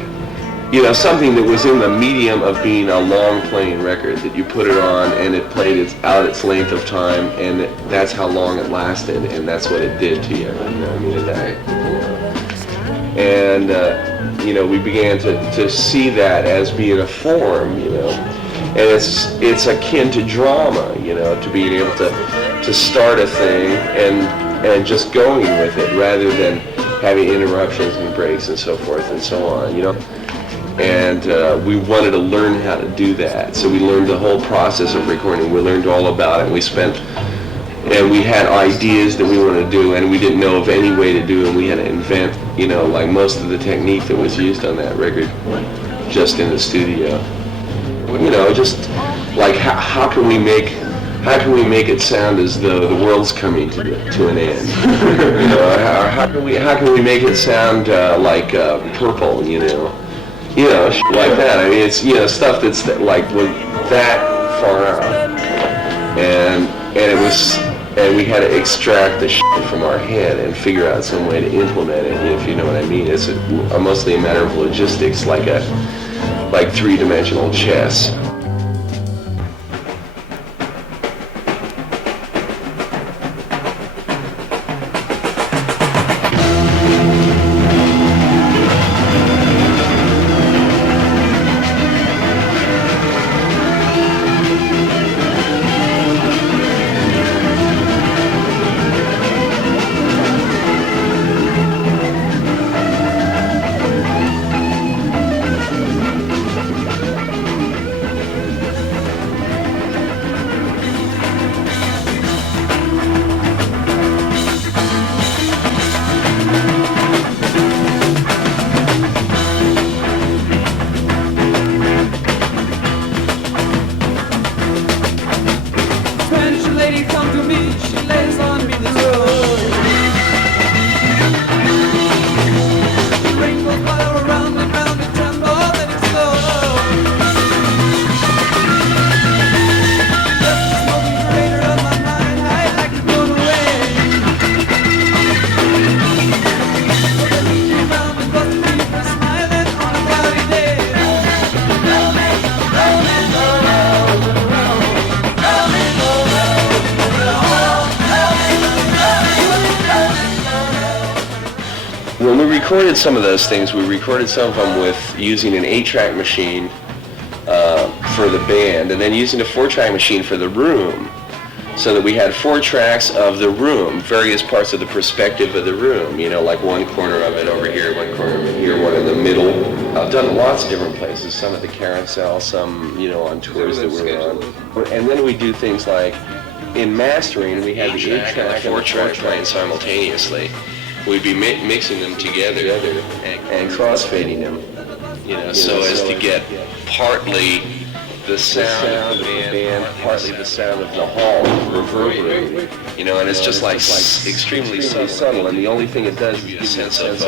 Something that was in the medium of being a long playing record, that you put it on and it played out its length of time, and that's how long it lasted, and that's what it did to you. And we began to see that as being a form, and it's akin to drama, to being able to start a thing and just going with it rather than having interruptions and breaks and so forth and so on, And we wanted to learn how to do that. So we learned the whole process of recording. We learned all about it. And we had ideas that we wanted to do, and we didn't know of any way to do it. And we had to invent, like most of the technique that was used on that record, just in the studio. Just like how can we make it sound as though the world's coming to an end? How can we make it sound like Purple? Like that. I mean, it's stuff that's like that far out, and we had to extract the shit from our head and figure out some way to implement it. If you know what I mean, it's mostly a matter of logistics, like three-dimensional chess. When we recorded some of those things, we recorded some of them with using an 8-track machine for the band, and then using a 4-track machine for the room. so that we had 4 tracks of the room, various parts of the perspective of the room, you know, like one corner of it over here, one corner of it here, one in the middle. I've done lots of different places, some at the Carousel, some, you know, on tours that we're on. And then we do things like, in mastering, we had the 8-track and the 4-track playing simultaneously. We'd be mixing them together and crossfading them, you know, so as to get partly the sound of the band, partly the sound of the hall reverberating, you know, and it's just like extremely subtle, and the only thing it does is give you a sense of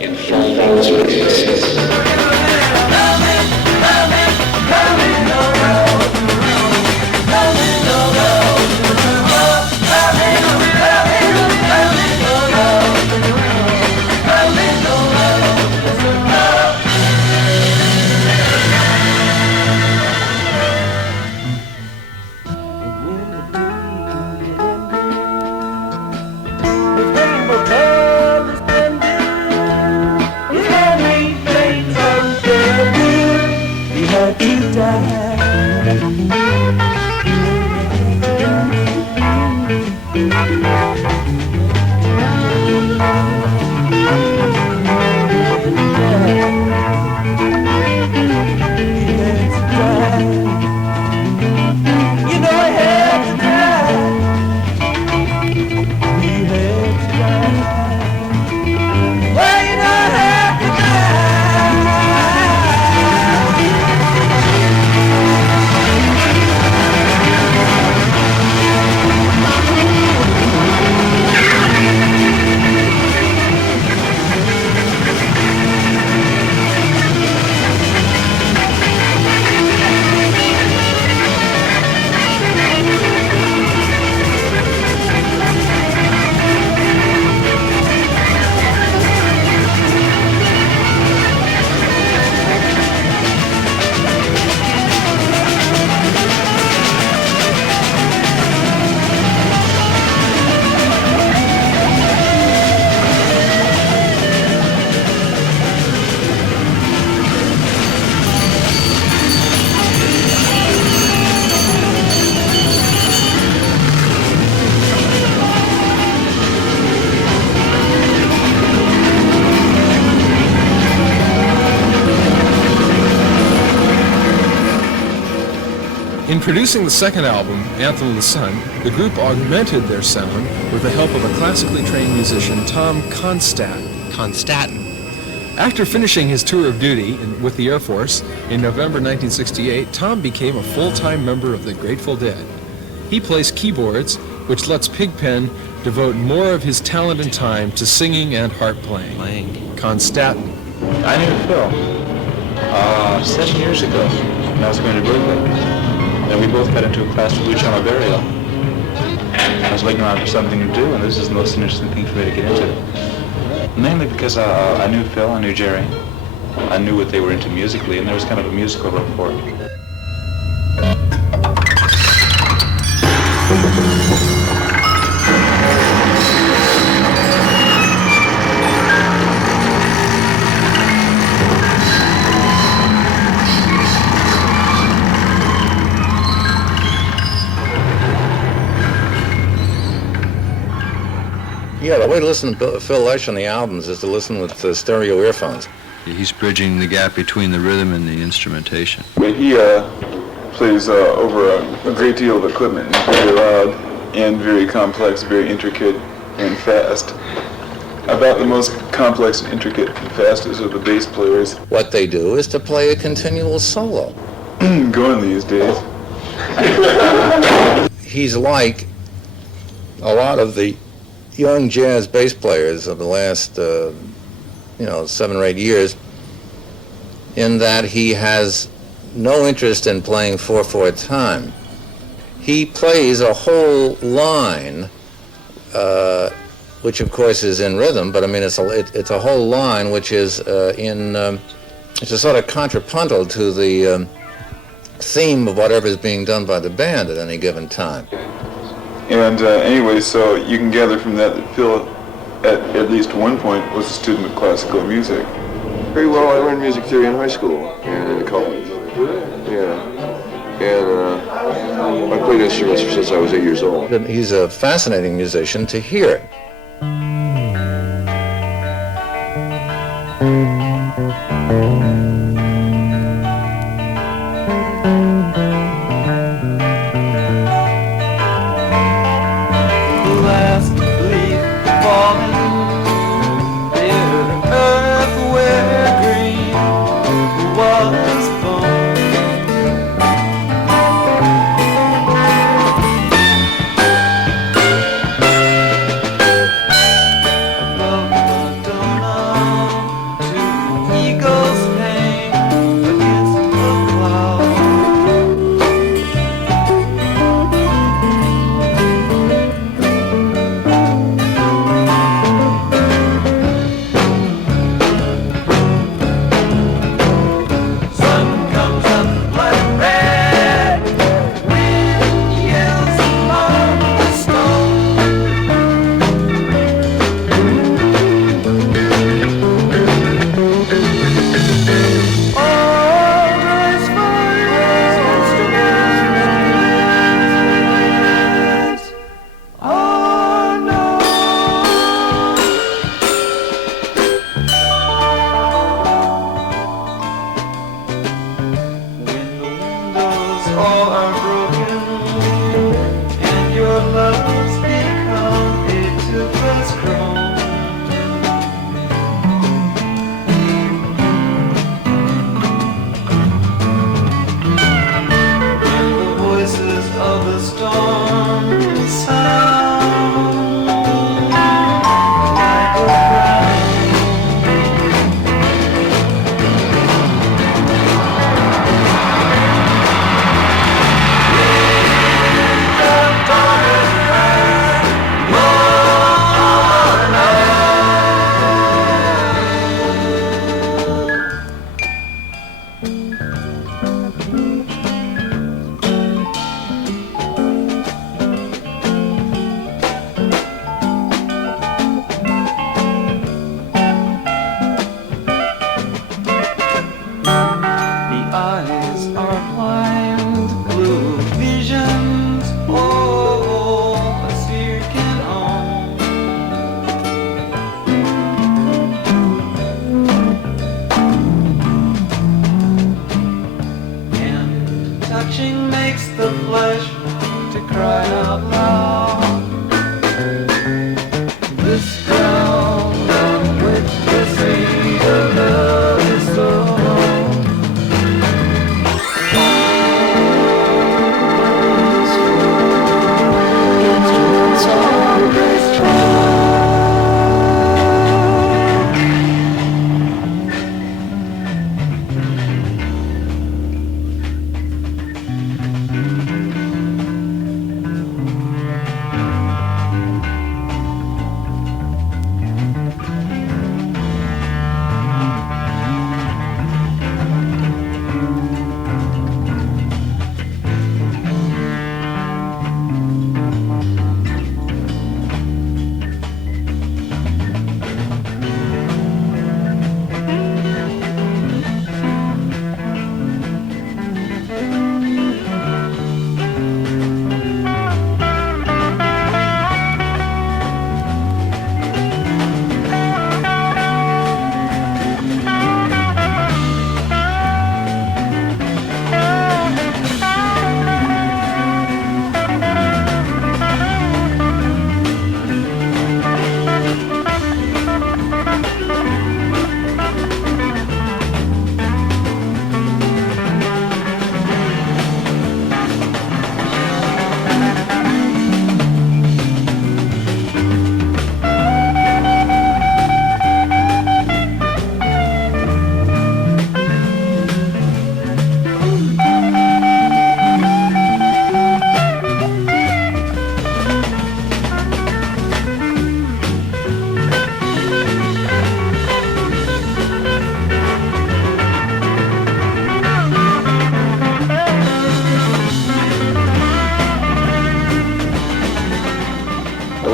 enfolding space. In producing the second album, Anthem of the Sun, the group augmented their sound with the help of a classically trained musician, Tom Constanten. After finishing his tour of duty with the Air Force in November 1968, Tom became a full-time member of the Grateful Dead. He plays keyboards, which lets Pigpen devote more of his talent and time to singing and harp playing. Constanten. I knew Phil 7 years ago when I was going to Berkeley. And we both got into a class with Luciano Berio. I was looking around for something to do, and this is the most interesting thing for me to get into. Mainly because I knew Phil, I knew Jerry, I knew what they were into musically, and there was kind of a musical rapport. Yeah, the way to listen to Phil Lesh on the albums is to listen with stereo earphones. He's bridging the gap between the rhythm and the instrumentation. But he plays over a great deal of equipment, very loud and very complex, very intricate and fast. About the most complex and intricate and fastest of the bass players. What they do is to play a continual solo. Going these days. He's like a lot of the young jazz bass players of the last, 7 or 8 years, in that he has no interest in playing 4/4 time. He plays a whole line, which of course is in rhythm, but I mean it's a whole line which is it's a sort of contrapuntal to the theme of whatever is being done by the band at any given time. And anyway, so you can gather from that Phil, at least one point, was a student of classical music. Very well, I learned music theory in high school and in college. Yeah. And I played instruments since I was 8 years old. He's a fascinating musician to hear.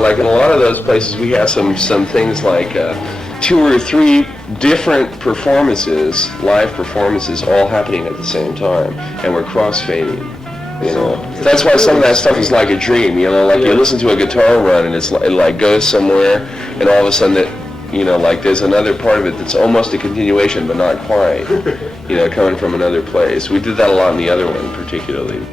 Like in a lot of those places, we have some things like 2 or 3 different performances, live performances, all happening at the same time, and we're cross-fading. You know, that's why some of that stuff is like a dream. You know, like you listen to a guitar run and it like goes somewhere, and all of a sudden like there's another part of it that's almost a continuation, but not quite. You know, coming from another place. We did that a lot in the other one, particularly.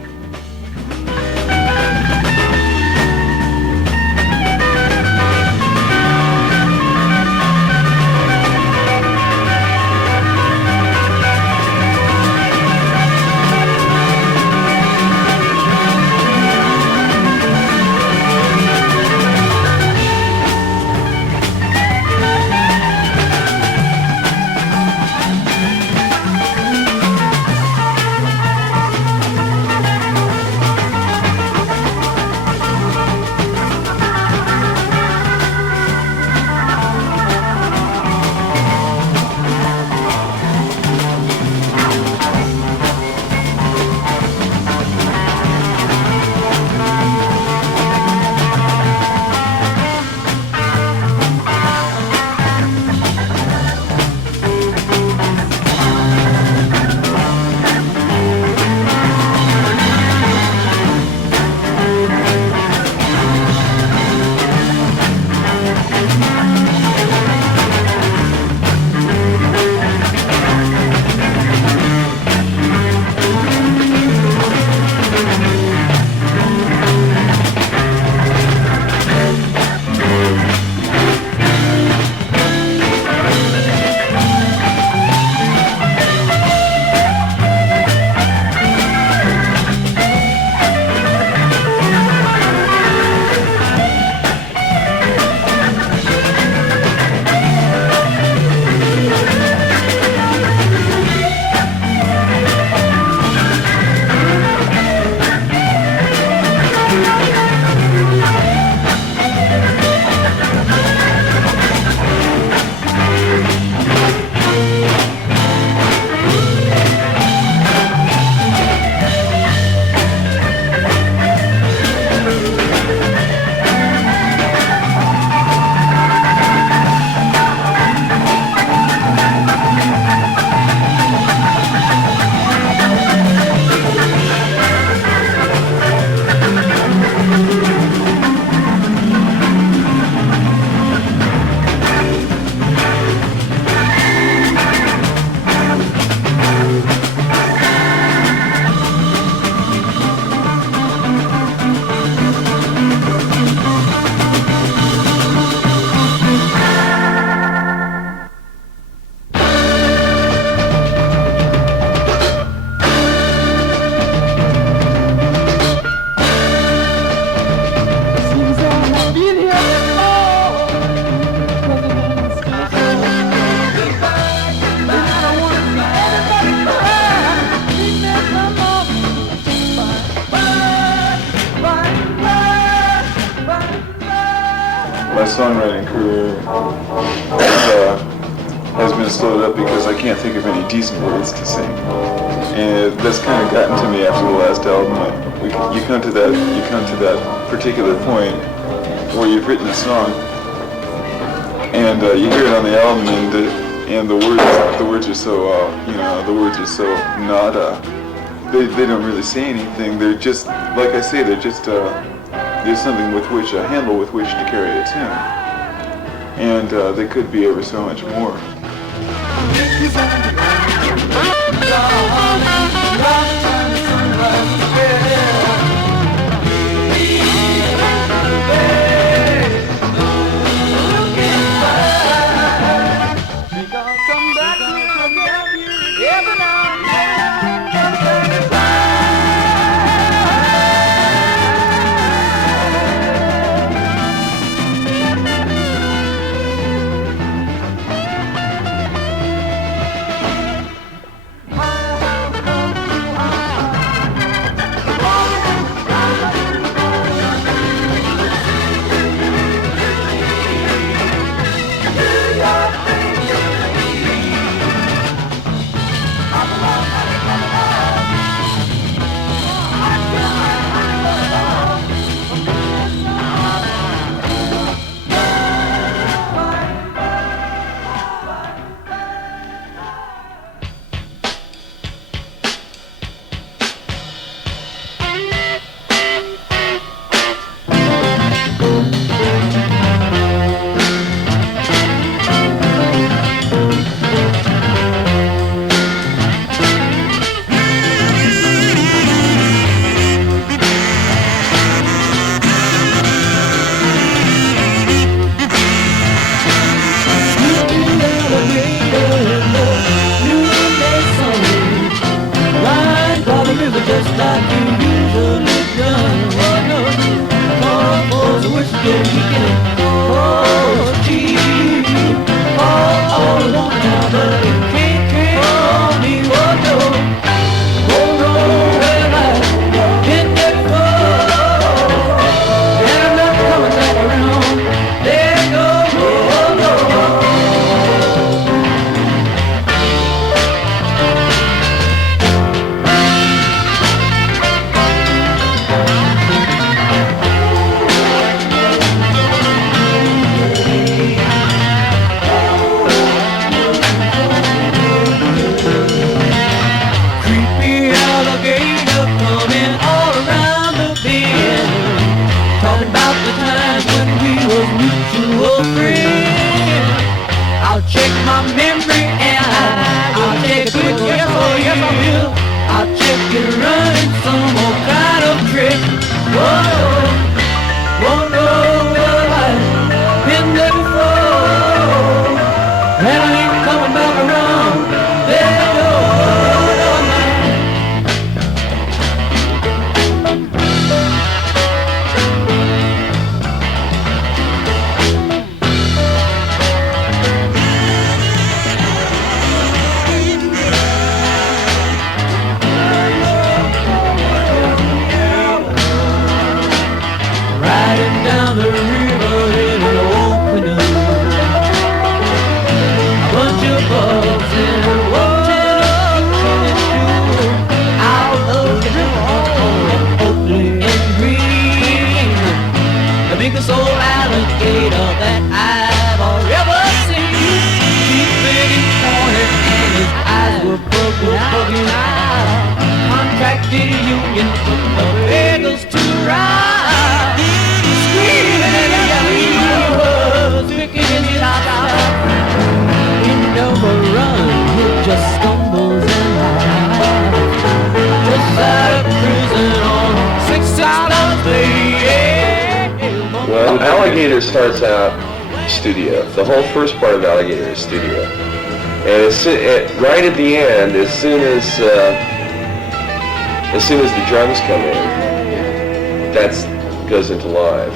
My songwriting career has been slowed up because I can't think of any decent words to sing, and that's kind of gotten to me after the last album. You come to that particular point where you've written a song, and you hear it on the album, and the words are so the words are so nada. They don't really say anything. They're just, like I say, they're just there's something with which, a handle with which to carry a tune, and they could be ever so much more. and I ain't coming back around. There you go. Riding down the river in an old canoe, a bunch of bugs in a tennis shoe, out of the river, open and green, the biggest old alligator that I've ever seen. He's big and pointed and his eyes were bugging out. Contracted a union for the beggars to ride. Just stumbles and hides, just out of prison on $6 a day. Well, Alligator starts out studio. The whole first part of Alligator is studio. And right at the end, as soon as the drums come in, that goes into live.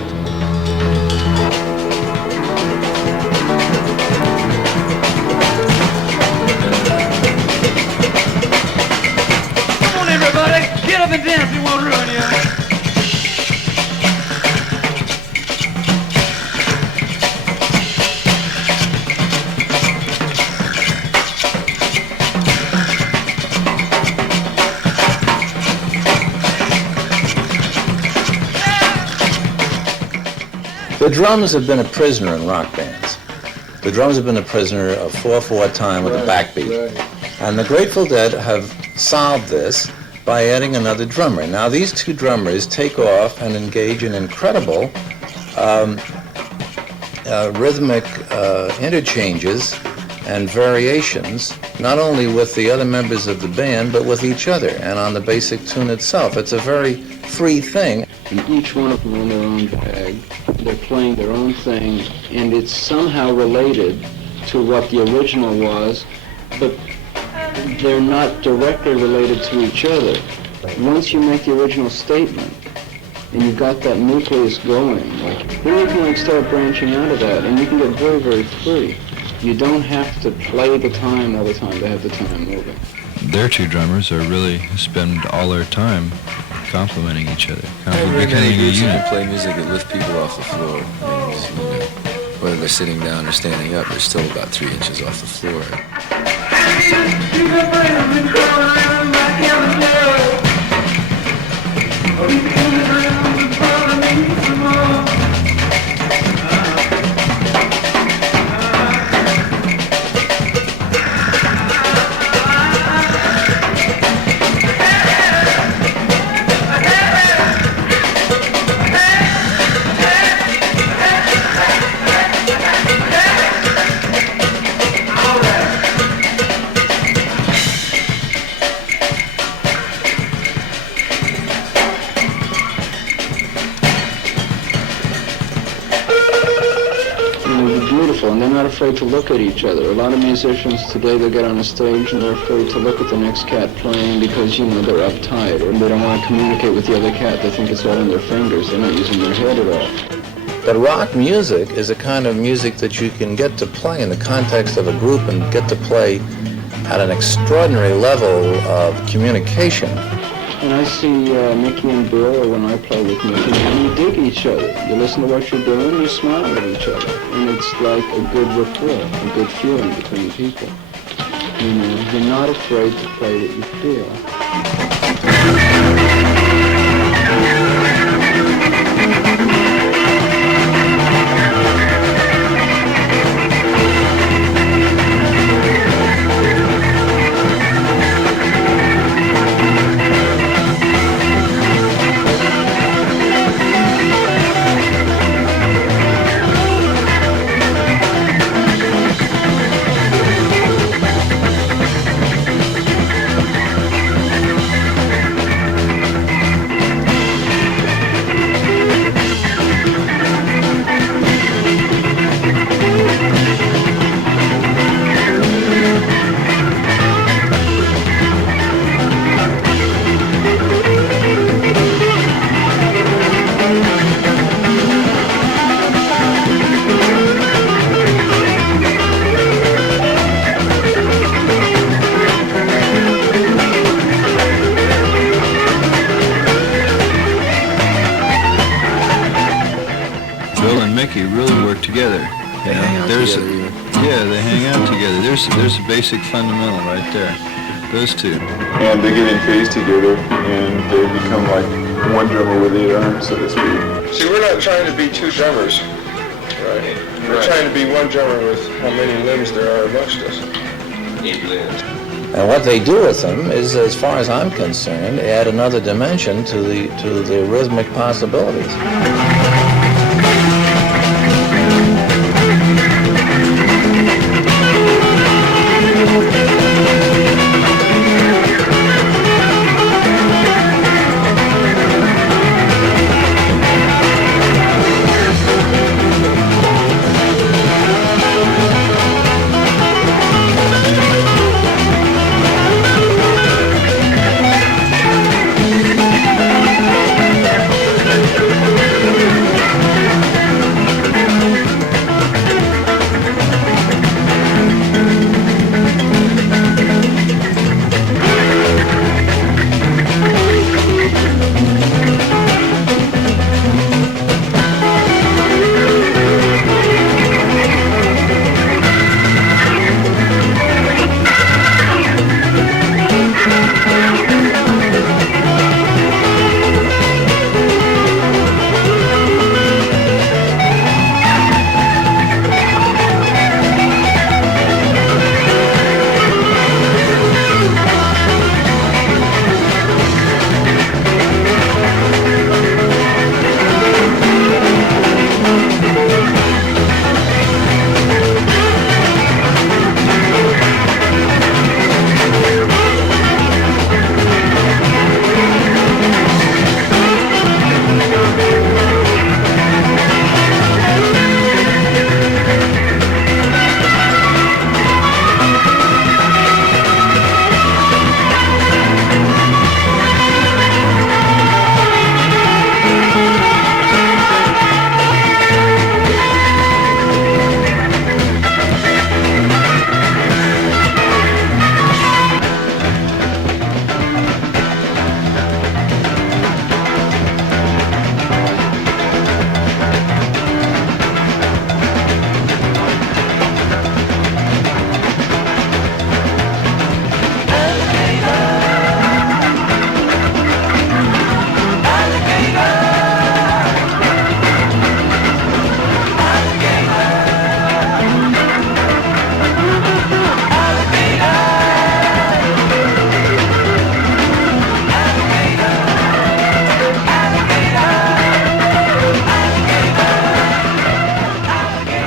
Get up and dance, we won't ruin you. The drums have been a prisoner in rock bands. The drums have been a prisoner of 4/4 time with a backbeat. And the Grateful Dead have solved this by adding another drummer. Now these two drummers take off and engage in incredible rhythmic interchanges and variations, not only with the other members of the band, but with each other and on the basic tune itself. It's a very free thing. And each one of them in their own bag, they're playing their own thing, and it's somehow related to what the original was, but they're not directly related to each other. Once you make the original statement, and you've got that nucleus going, then you can start branching out of that, and you can get very, very free. You don't have to play the time all the time to have the time moving. Their two drummers are really spend all their time complimenting each other, becoming a unit. Play music that lifts people off the floor. I mean, whether they're sitting down or standing up, they're still about 3 inches off the floor. And they're not afraid to look at each other. A lot of musicians today, they'll get on a stage and they're afraid to look at the next cat playing because, they're uptight or they don't want to communicate with the other cat. They think it's all in their fingers. They're not using their head at all. But rock music is a kind of music that you can get to play in the context of a group and get to play at an extraordinary level of communication. And I see Mickey and Bill, when I play with Mickey, and you dig each other. You listen to what you're doing, you smile at each other. And it's like a good rapport, a good feeling between people. You're not afraid to play what you feel. together. Yeah, they hang out together. There's a basic fundamental right there. Those two. And they get in phase together, and they become like one drummer with 8 arms, so to speak. See, we're not trying to be two drummers, right? We're trying to be one drummer with how many limbs there are amongst us. 8 limbs. And what they do with them is, as far as I'm concerned, add another dimension to the rhythmic possibilities.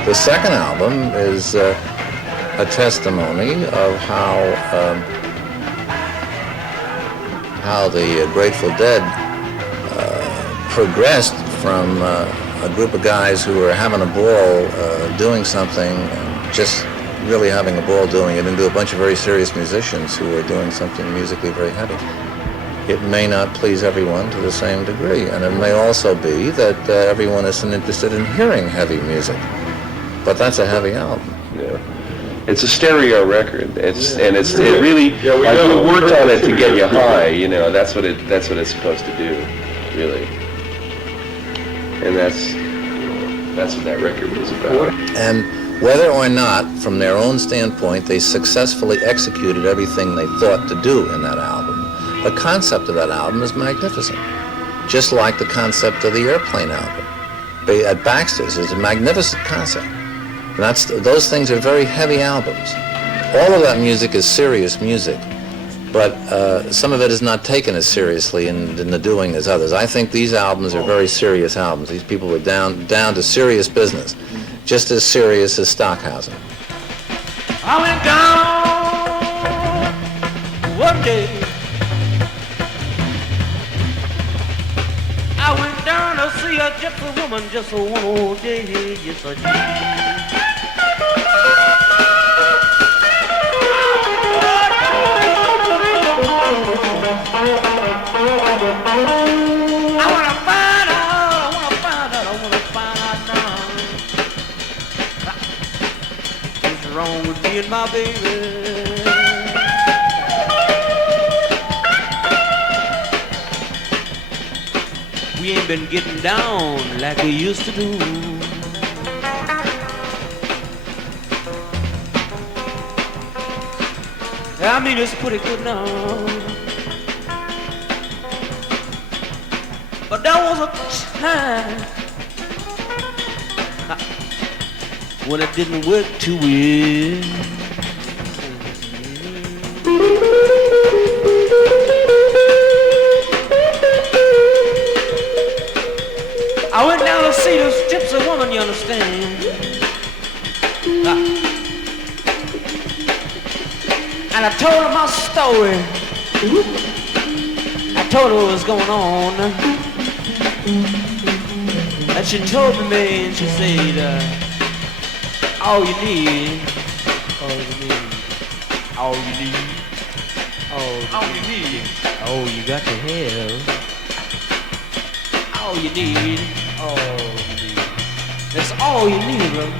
The second album is a testimony of how the Grateful Dead progressed from a group of guys who were having a ball doing something, and just really having a ball doing it, into a bunch of very serious musicians who were doing something musically very heavy. It may not please everyone to the same degree, and it may also be that everyone isn't interested in hearing heavy music. But that's a heavy album. Yeah. It's a stereo record. It really, like, we worked on it to get you high, you know, that's what it's supposed to do, really. And that's what that record was about. And whether or not, from their own standpoint, they successfully executed everything they thought to do in that album, the concept of that album is magnificent. Just like the concept of the Airplane album. At Baxter's is a magnificent concept. And those things are very heavy albums. All of that music is serious music, but some of it is not taken as seriously in the doing as others. I think these albums are very serious albums. These people were down to serious business, just as serious as Stockhausen. I went down one day. I went down to see a gypsy woman just one day. Yes, I did. I wanna find out now. What's wrong with me and my baby? We ain't been getting down like we used to do. I mean, it's pretty good now. But there was a time when it didn't work too well. I went down to see this gypsy woman, you understand? And I told her my story. I told her what was going on. And she told me, and she said, all you need, all you need, all you need, all you need, all you got to have, all you need, all you need. That's all you need, brother.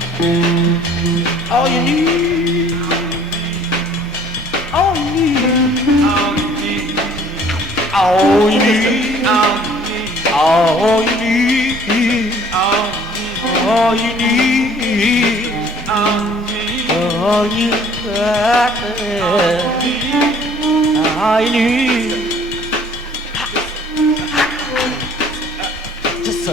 All you need. All you need. All you need. All you need. All you need. All you got to have. All you need. Just a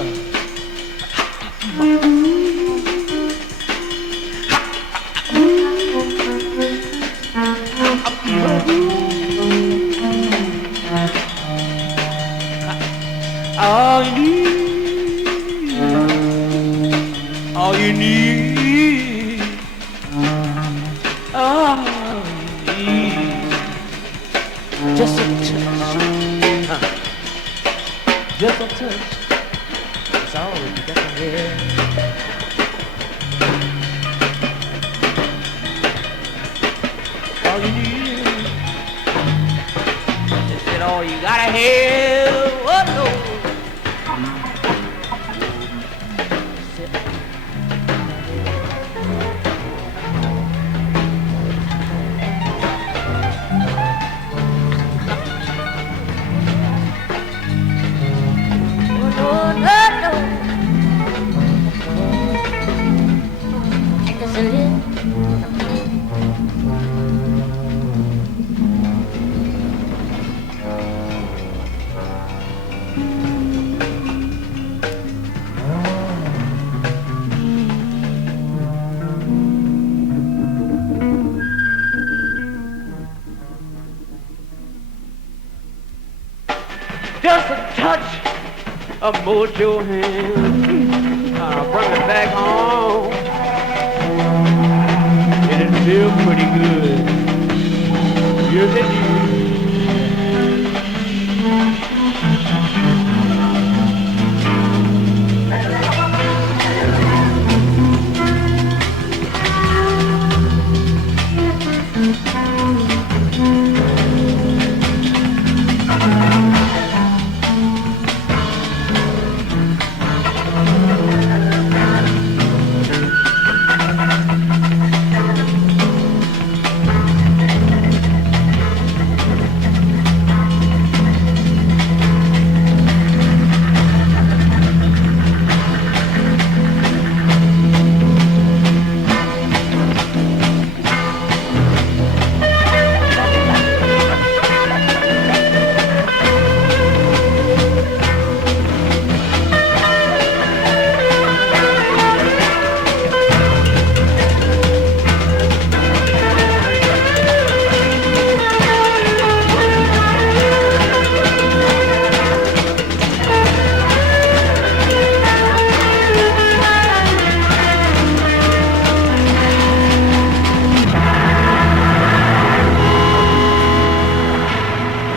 all you need, all you need, all you need, just a touch, just a touch, that's all you got to have. All you need, is it all you gotta have? Oh no. Just a touch of mojo hand, I'll bring it back home. It'll feel pretty good. Yes, it is.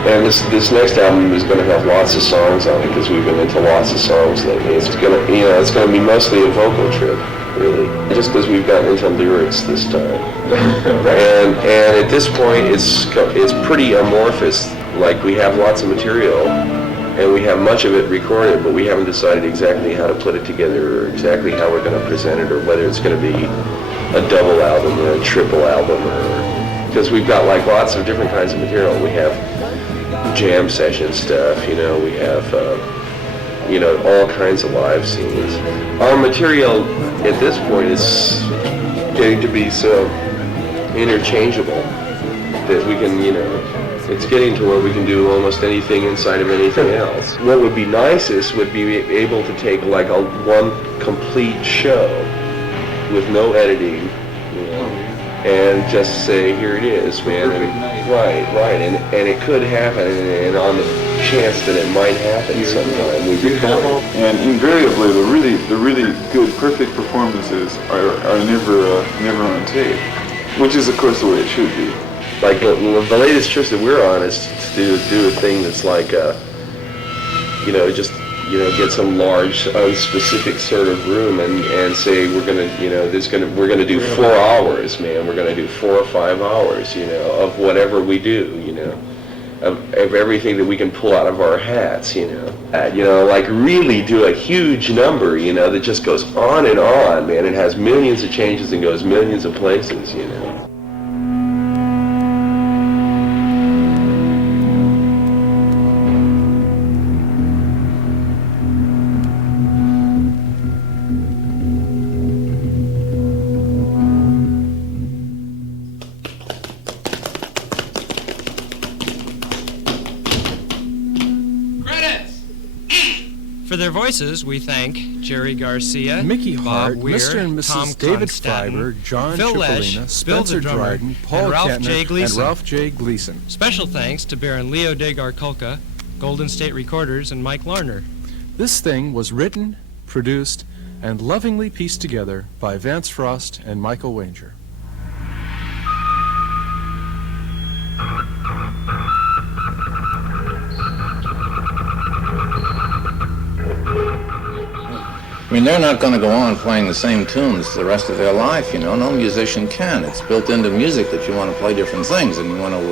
And this next album is going to have lots of songs on it because we've been into lots of songs lately. It's going to, it's going to be mostly a vocal trip, really, just because we've gotten into lyrics this time. and at this point, it's pretty amorphous. Like, we have lots of material, and we have much of it recorded, but we haven't decided exactly how to put it together or exactly how we're going to present it, or whether it's going to be a double album or a triple album, or because we've got like lots of different kinds of material. We have jam session stuff, we have all kinds of live scenes. Our material at this point is getting to be so interchangeable that we can, it's getting to where we can do almost anything inside of anything else. What would be nicest would be able to take like one complete show with no editing, and just say, here it is, man. Right, and it could happen, and on the chance that it might happen sometime, we record. And invariably, the really good, perfect performances are never on tape, which is of course the way it should be. Like the latest trip that we're on is to do a thing that's like, get some large, unspecific sort of room and say we're gonna do 4 hours, man. We're gonna do 4 or 5 hours, of whatever we do, of everything that we can pull out of our hats, like really do a huge number, that just goes on and on, man. It has millions of changes and goes millions of places, For their voices, we thank Jerry Garcia, Mickey Bob Hart, Weir, Mr. and Mrs. Tom David Constanten, Freiberg, John Phil Lesh, Cipollina, Bill the Spencer drummer, Dryden, Paul and Ralph Kantner, J. and Gleason. Ralph J. Gleason. Special thanks to Baron Leo de Garkulka, Golden State Recorders, and Mike Larner. This thing was written, produced, and lovingly pieced together by Vance Frost and Michael Wanger. I mean, they're not going to go on playing the same tunes the rest of their life, No musician can. It's built into music that you want to play different things, and you want to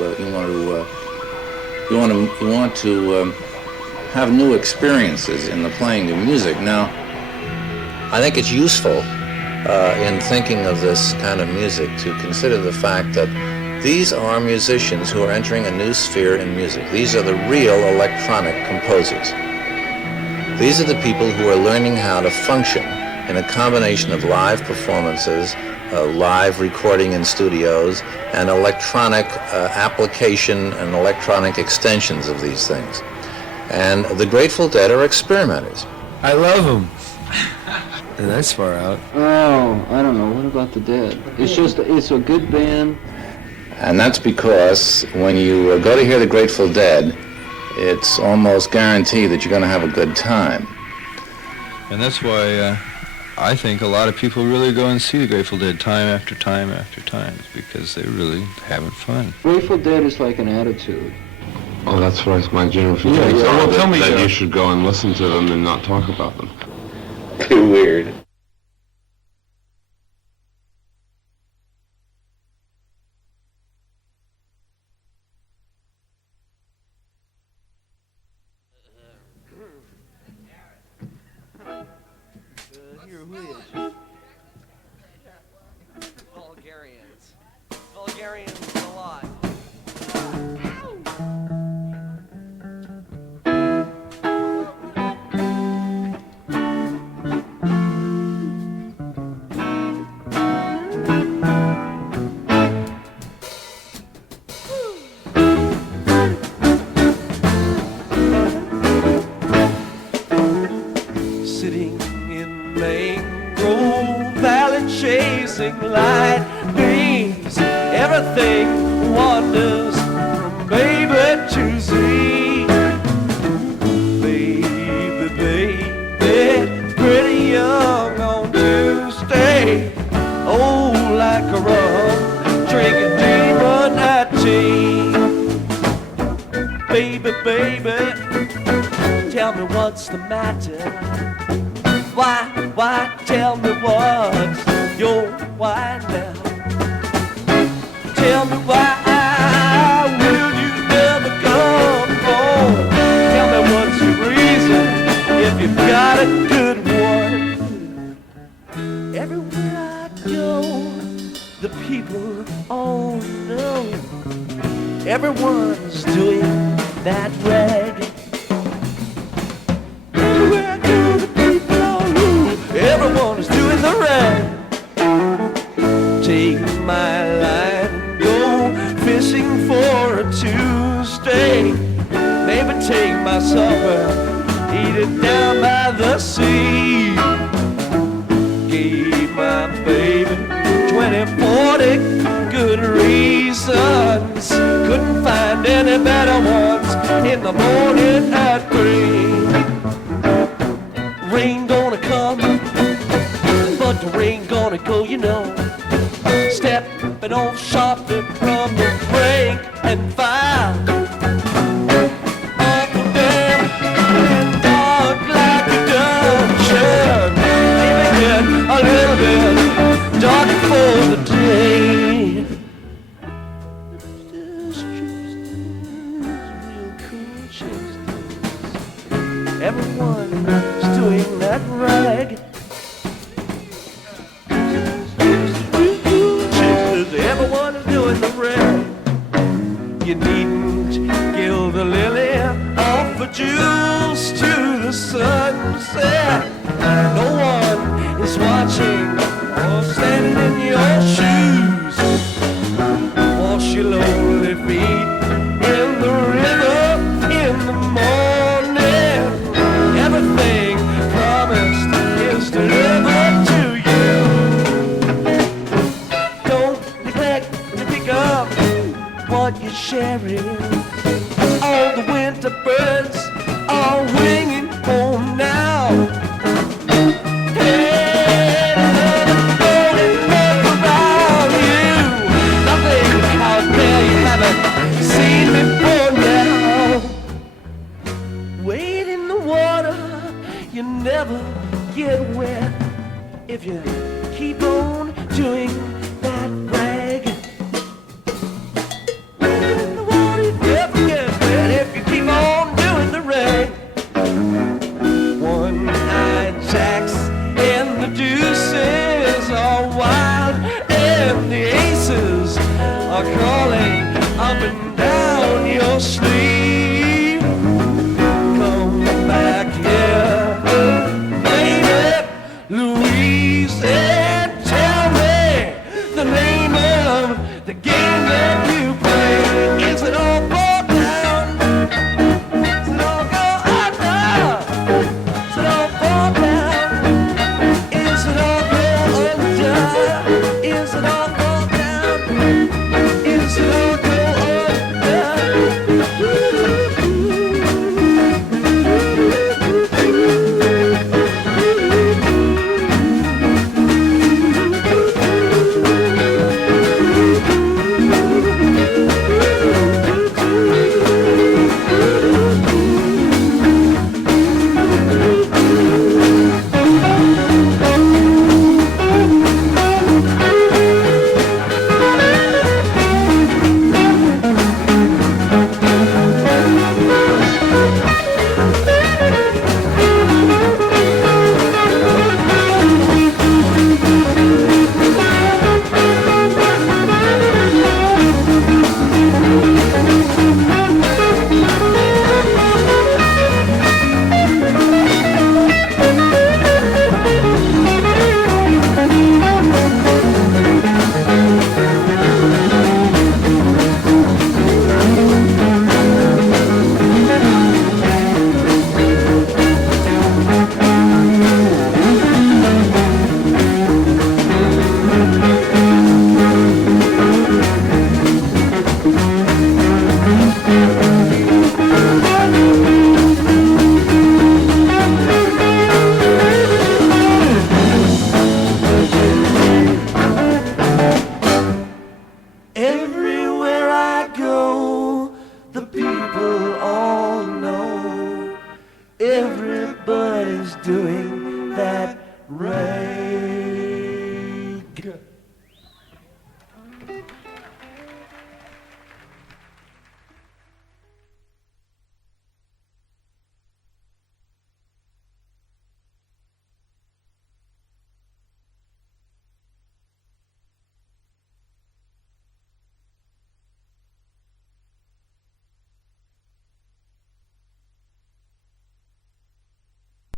have new experiences in the playing of music. Now, I think it's useful in thinking of this kind of music to consider the fact that these are musicians who are entering a new sphere in music. These are the real electronic composers. These are the people who are learning how to function in a combination of live performances, live recording in studios, and electronic application and electronic extensions of these things. And the Grateful Dead are experimenters. I love them. And that's far out. Oh, I don't know. What about the Dead? It's a good band. And that's because when you go to hear the Grateful Dead, it's almost guaranteed that you're going to have a good time. And that's why I think a lot of people really go and see the Grateful Dead time after time after time, because they're really having fun. Grateful Dead is like an attitude. Oh, that's right. My general feeling is Well, tell me, that Joe. you should go and listen to them and not talk about them. Weird. Vulgarians a lot. Sitting in mangrove valley chasing light beams, everything wanders from baby to Z. Baby, baby, pretty young on Tuesday, old like a rum, drinking demon at tea. Baby, baby, tell me what's the matter. Why, tell me what's your why now? Tell me why will you never come home? Tell me what's your reason if you've got a good one. Everywhere I go, the people all know everyone's doing that rag. Everywhere I go, the people all know everyone is doing the rag. Take my line, go fishing for stay. Maybe take my supper, eat it down by the sea. Gave my baby 20, 40 good reasons. Couldn't find any better ones in the morning at 3. Rain gonna come, but the rain gonna go, you know. Stepping off sharply from the rank and file. Awful damn and dark like a dungeon. Maybe get a little bit dark for the day. Everyone's doing that rag. Everyone is doing the rag. You needn't gild the lily, offer jewels to the sunset. No one is watching or standing in your shoes. Wash your lonely feet in the river in the morning. Everything promised is delivered to you. Don't neglect to pick up what you're sharing. All the winter birds are winging home now. Hey, golden look around you. Nothing out there you haven't seen before now. Wade in the water, you never get wet if you keep on doing that rag. In the water, you never get wet if you keep on doing the rag. One-eyed jacks and the deuces are wild, and the aces are crawling up and down your sleeve. Come back here, baby, Louise, and tell me the name of the game.